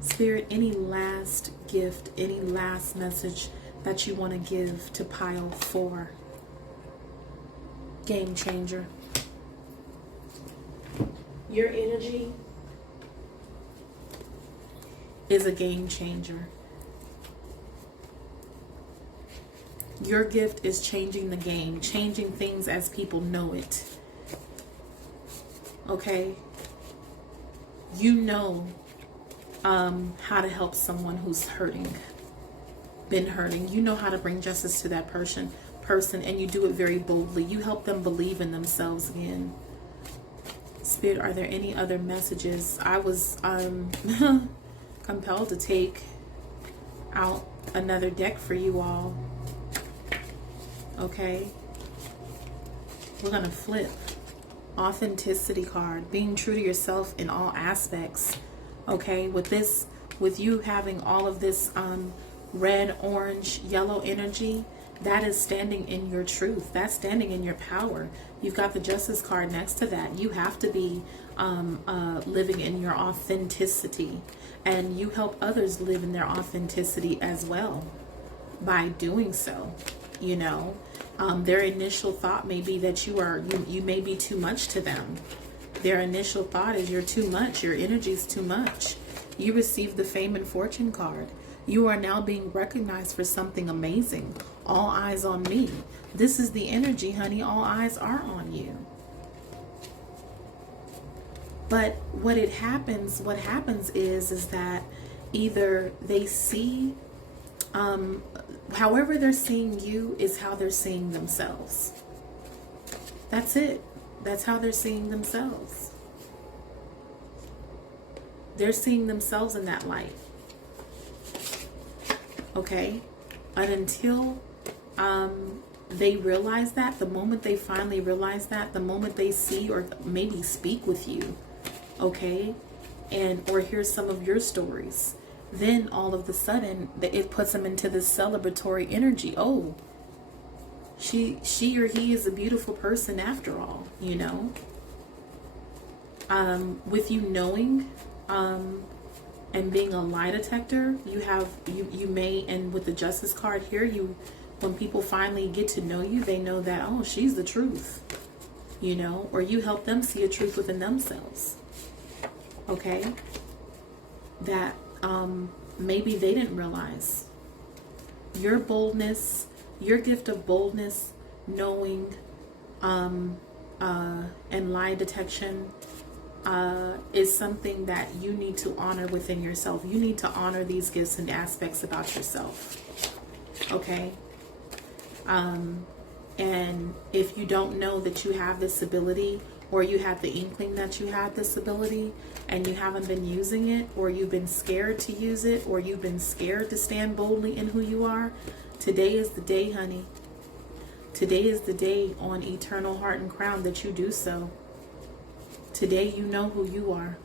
Spirit, any last gift, any last message that you want to give to pile 4? Game changer. Your energy is a game changer. Your gift is changing the game, changing things as people know it. Okay? You know how to help someone who's hurting, been hurting. You know how to bring justice to that person, and you do it very boldly. You help them believe in themselves again. Spirit, are there any other messages? I was compelled to take out another deck for you all. Okay, we're gonna flip authenticity card, being true to yourself in all aspects. Okay, with you having all of this red, orange, yellow energy, that is standing in your truth. That's standing in your power. You've got the Justice card next to that. You have to be living in your authenticity, and you help others live in their authenticity as well by doing so. You know, their initial thought may be that you may be too much to them. Their initial thought is you're too much. Your energy is too much. You receive the Fame and Fortune card. You are now being recognized for something amazing. All eyes on me. This is the energy, honey. All eyes are on you. But what happens is that either they see, however they're seeing you is how they're seeing themselves. That's it. That's how they're seeing themselves. They're seeing themselves in that light. Okay? And until they realize that, the moment they finally realize that, the moment they see or maybe speak with you, okay, and or hear some of your stories, then all of the sudden it puts them into this celebratory energy. Oh, she or he is a beautiful person after all, you know. With you knowing and being a lie detector, you may, and with the justice card here, when people finally get to know you, they know that, oh, she's the truth, you know, or you help them see a truth within themselves, okay, that maybe they didn't realize. Your boldness, your gift of boldness, knowing, and lie detection is something that you need to honor within yourself. You need to honor these gifts and aspects about yourself, okay? And if you don't know that you have this ability, or you have the inkling that you have this ability and you haven't been using it, or you've been scared to use it, or you've been scared to stand boldly in who you are, today is the day, honey. Today is the day on Eternal Heart and Crown that you do so. Today you know who you are.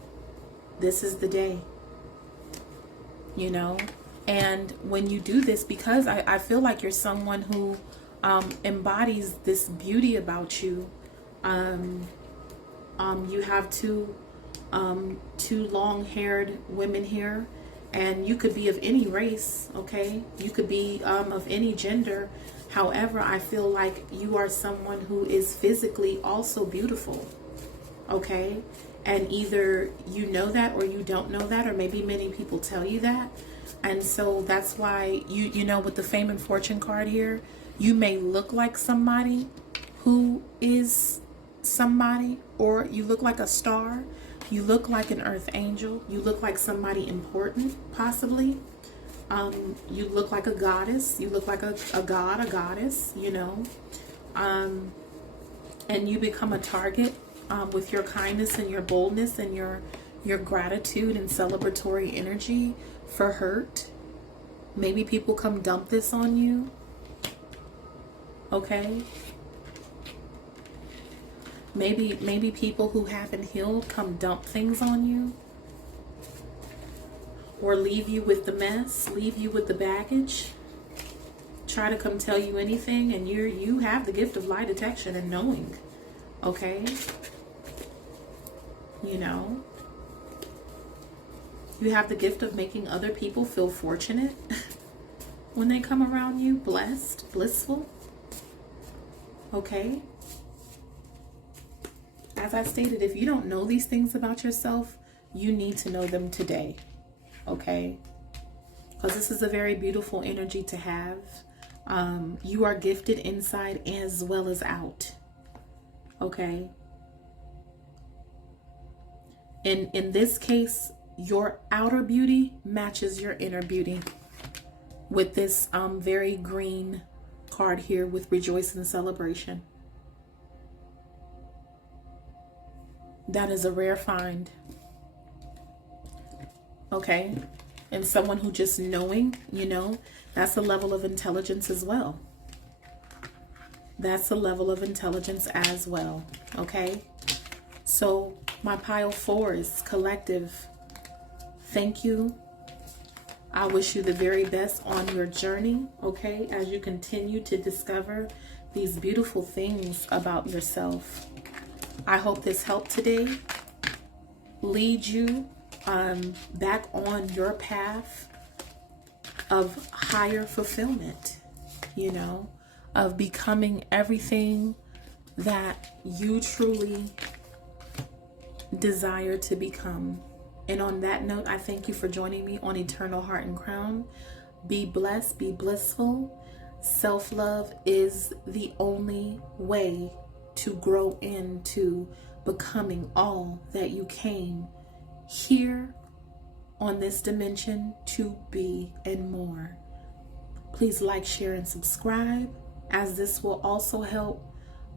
This is the day, you know. And when you do this, because I feel like you're someone who embodies this beauty about you. You have two long-haired women here, and you could be of any race, okay? You could be of any gender. However, I feel like you are someone who is physically also beautiful, okay? And either you know that or you don't know that, or maybe many people tell you that. And so that's why you know, with the fame and fortune card here, you may look like somebody who is somebody, or you look like a star, you look like an earth angel, you look like somebody important, possibly. You look like a goddess, you look like a god, a goddess, you know. And you become a target with your kindness and your boldness and your gratitude and celebratory energy for hurt. Maybe people come dump this on you, okay? Maybe people who haven't healed come dump things on you, or leave you with the mess, leave you with the baggage, try to come tell you anything, and you have the gift of lie detection and knowing, okay? You know, you have the gift of making other people feel fortunate when they come around you, blessed, blissful, okay? As I stated, if you don't know these things about yourself, you need to know them today, okay? Because this is a very beautiful energy to have. You are gifted inside as well as out, okay? In this case, your outer beauty matches your inner beauty with this very green card here with rejoice and celebration. That is a rare find, okay? And someone who just knowing, you know, that's a level of intelligence as well. That's a level of intelligence as well, okay? So my pile 4 is collective. Thank you. I wish you the very best on your journey, okay? As you continue to discover these beautiful things about yourself. I hope this helped today. Lead you back on your path of higher fulfillment, you know, of becoming everything that you truly desire to become. And on that note, I thank you for joining me on Eternal Heart and Crown. Be blessed, be blissful. Self-love is the only way to grow into becoming all that you came here on this dimension to be and more. Please like, share, and subscribe, as this will also help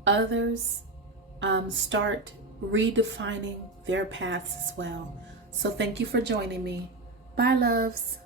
others start redefining their paths as well. So thank you for joining me. Bye, loves.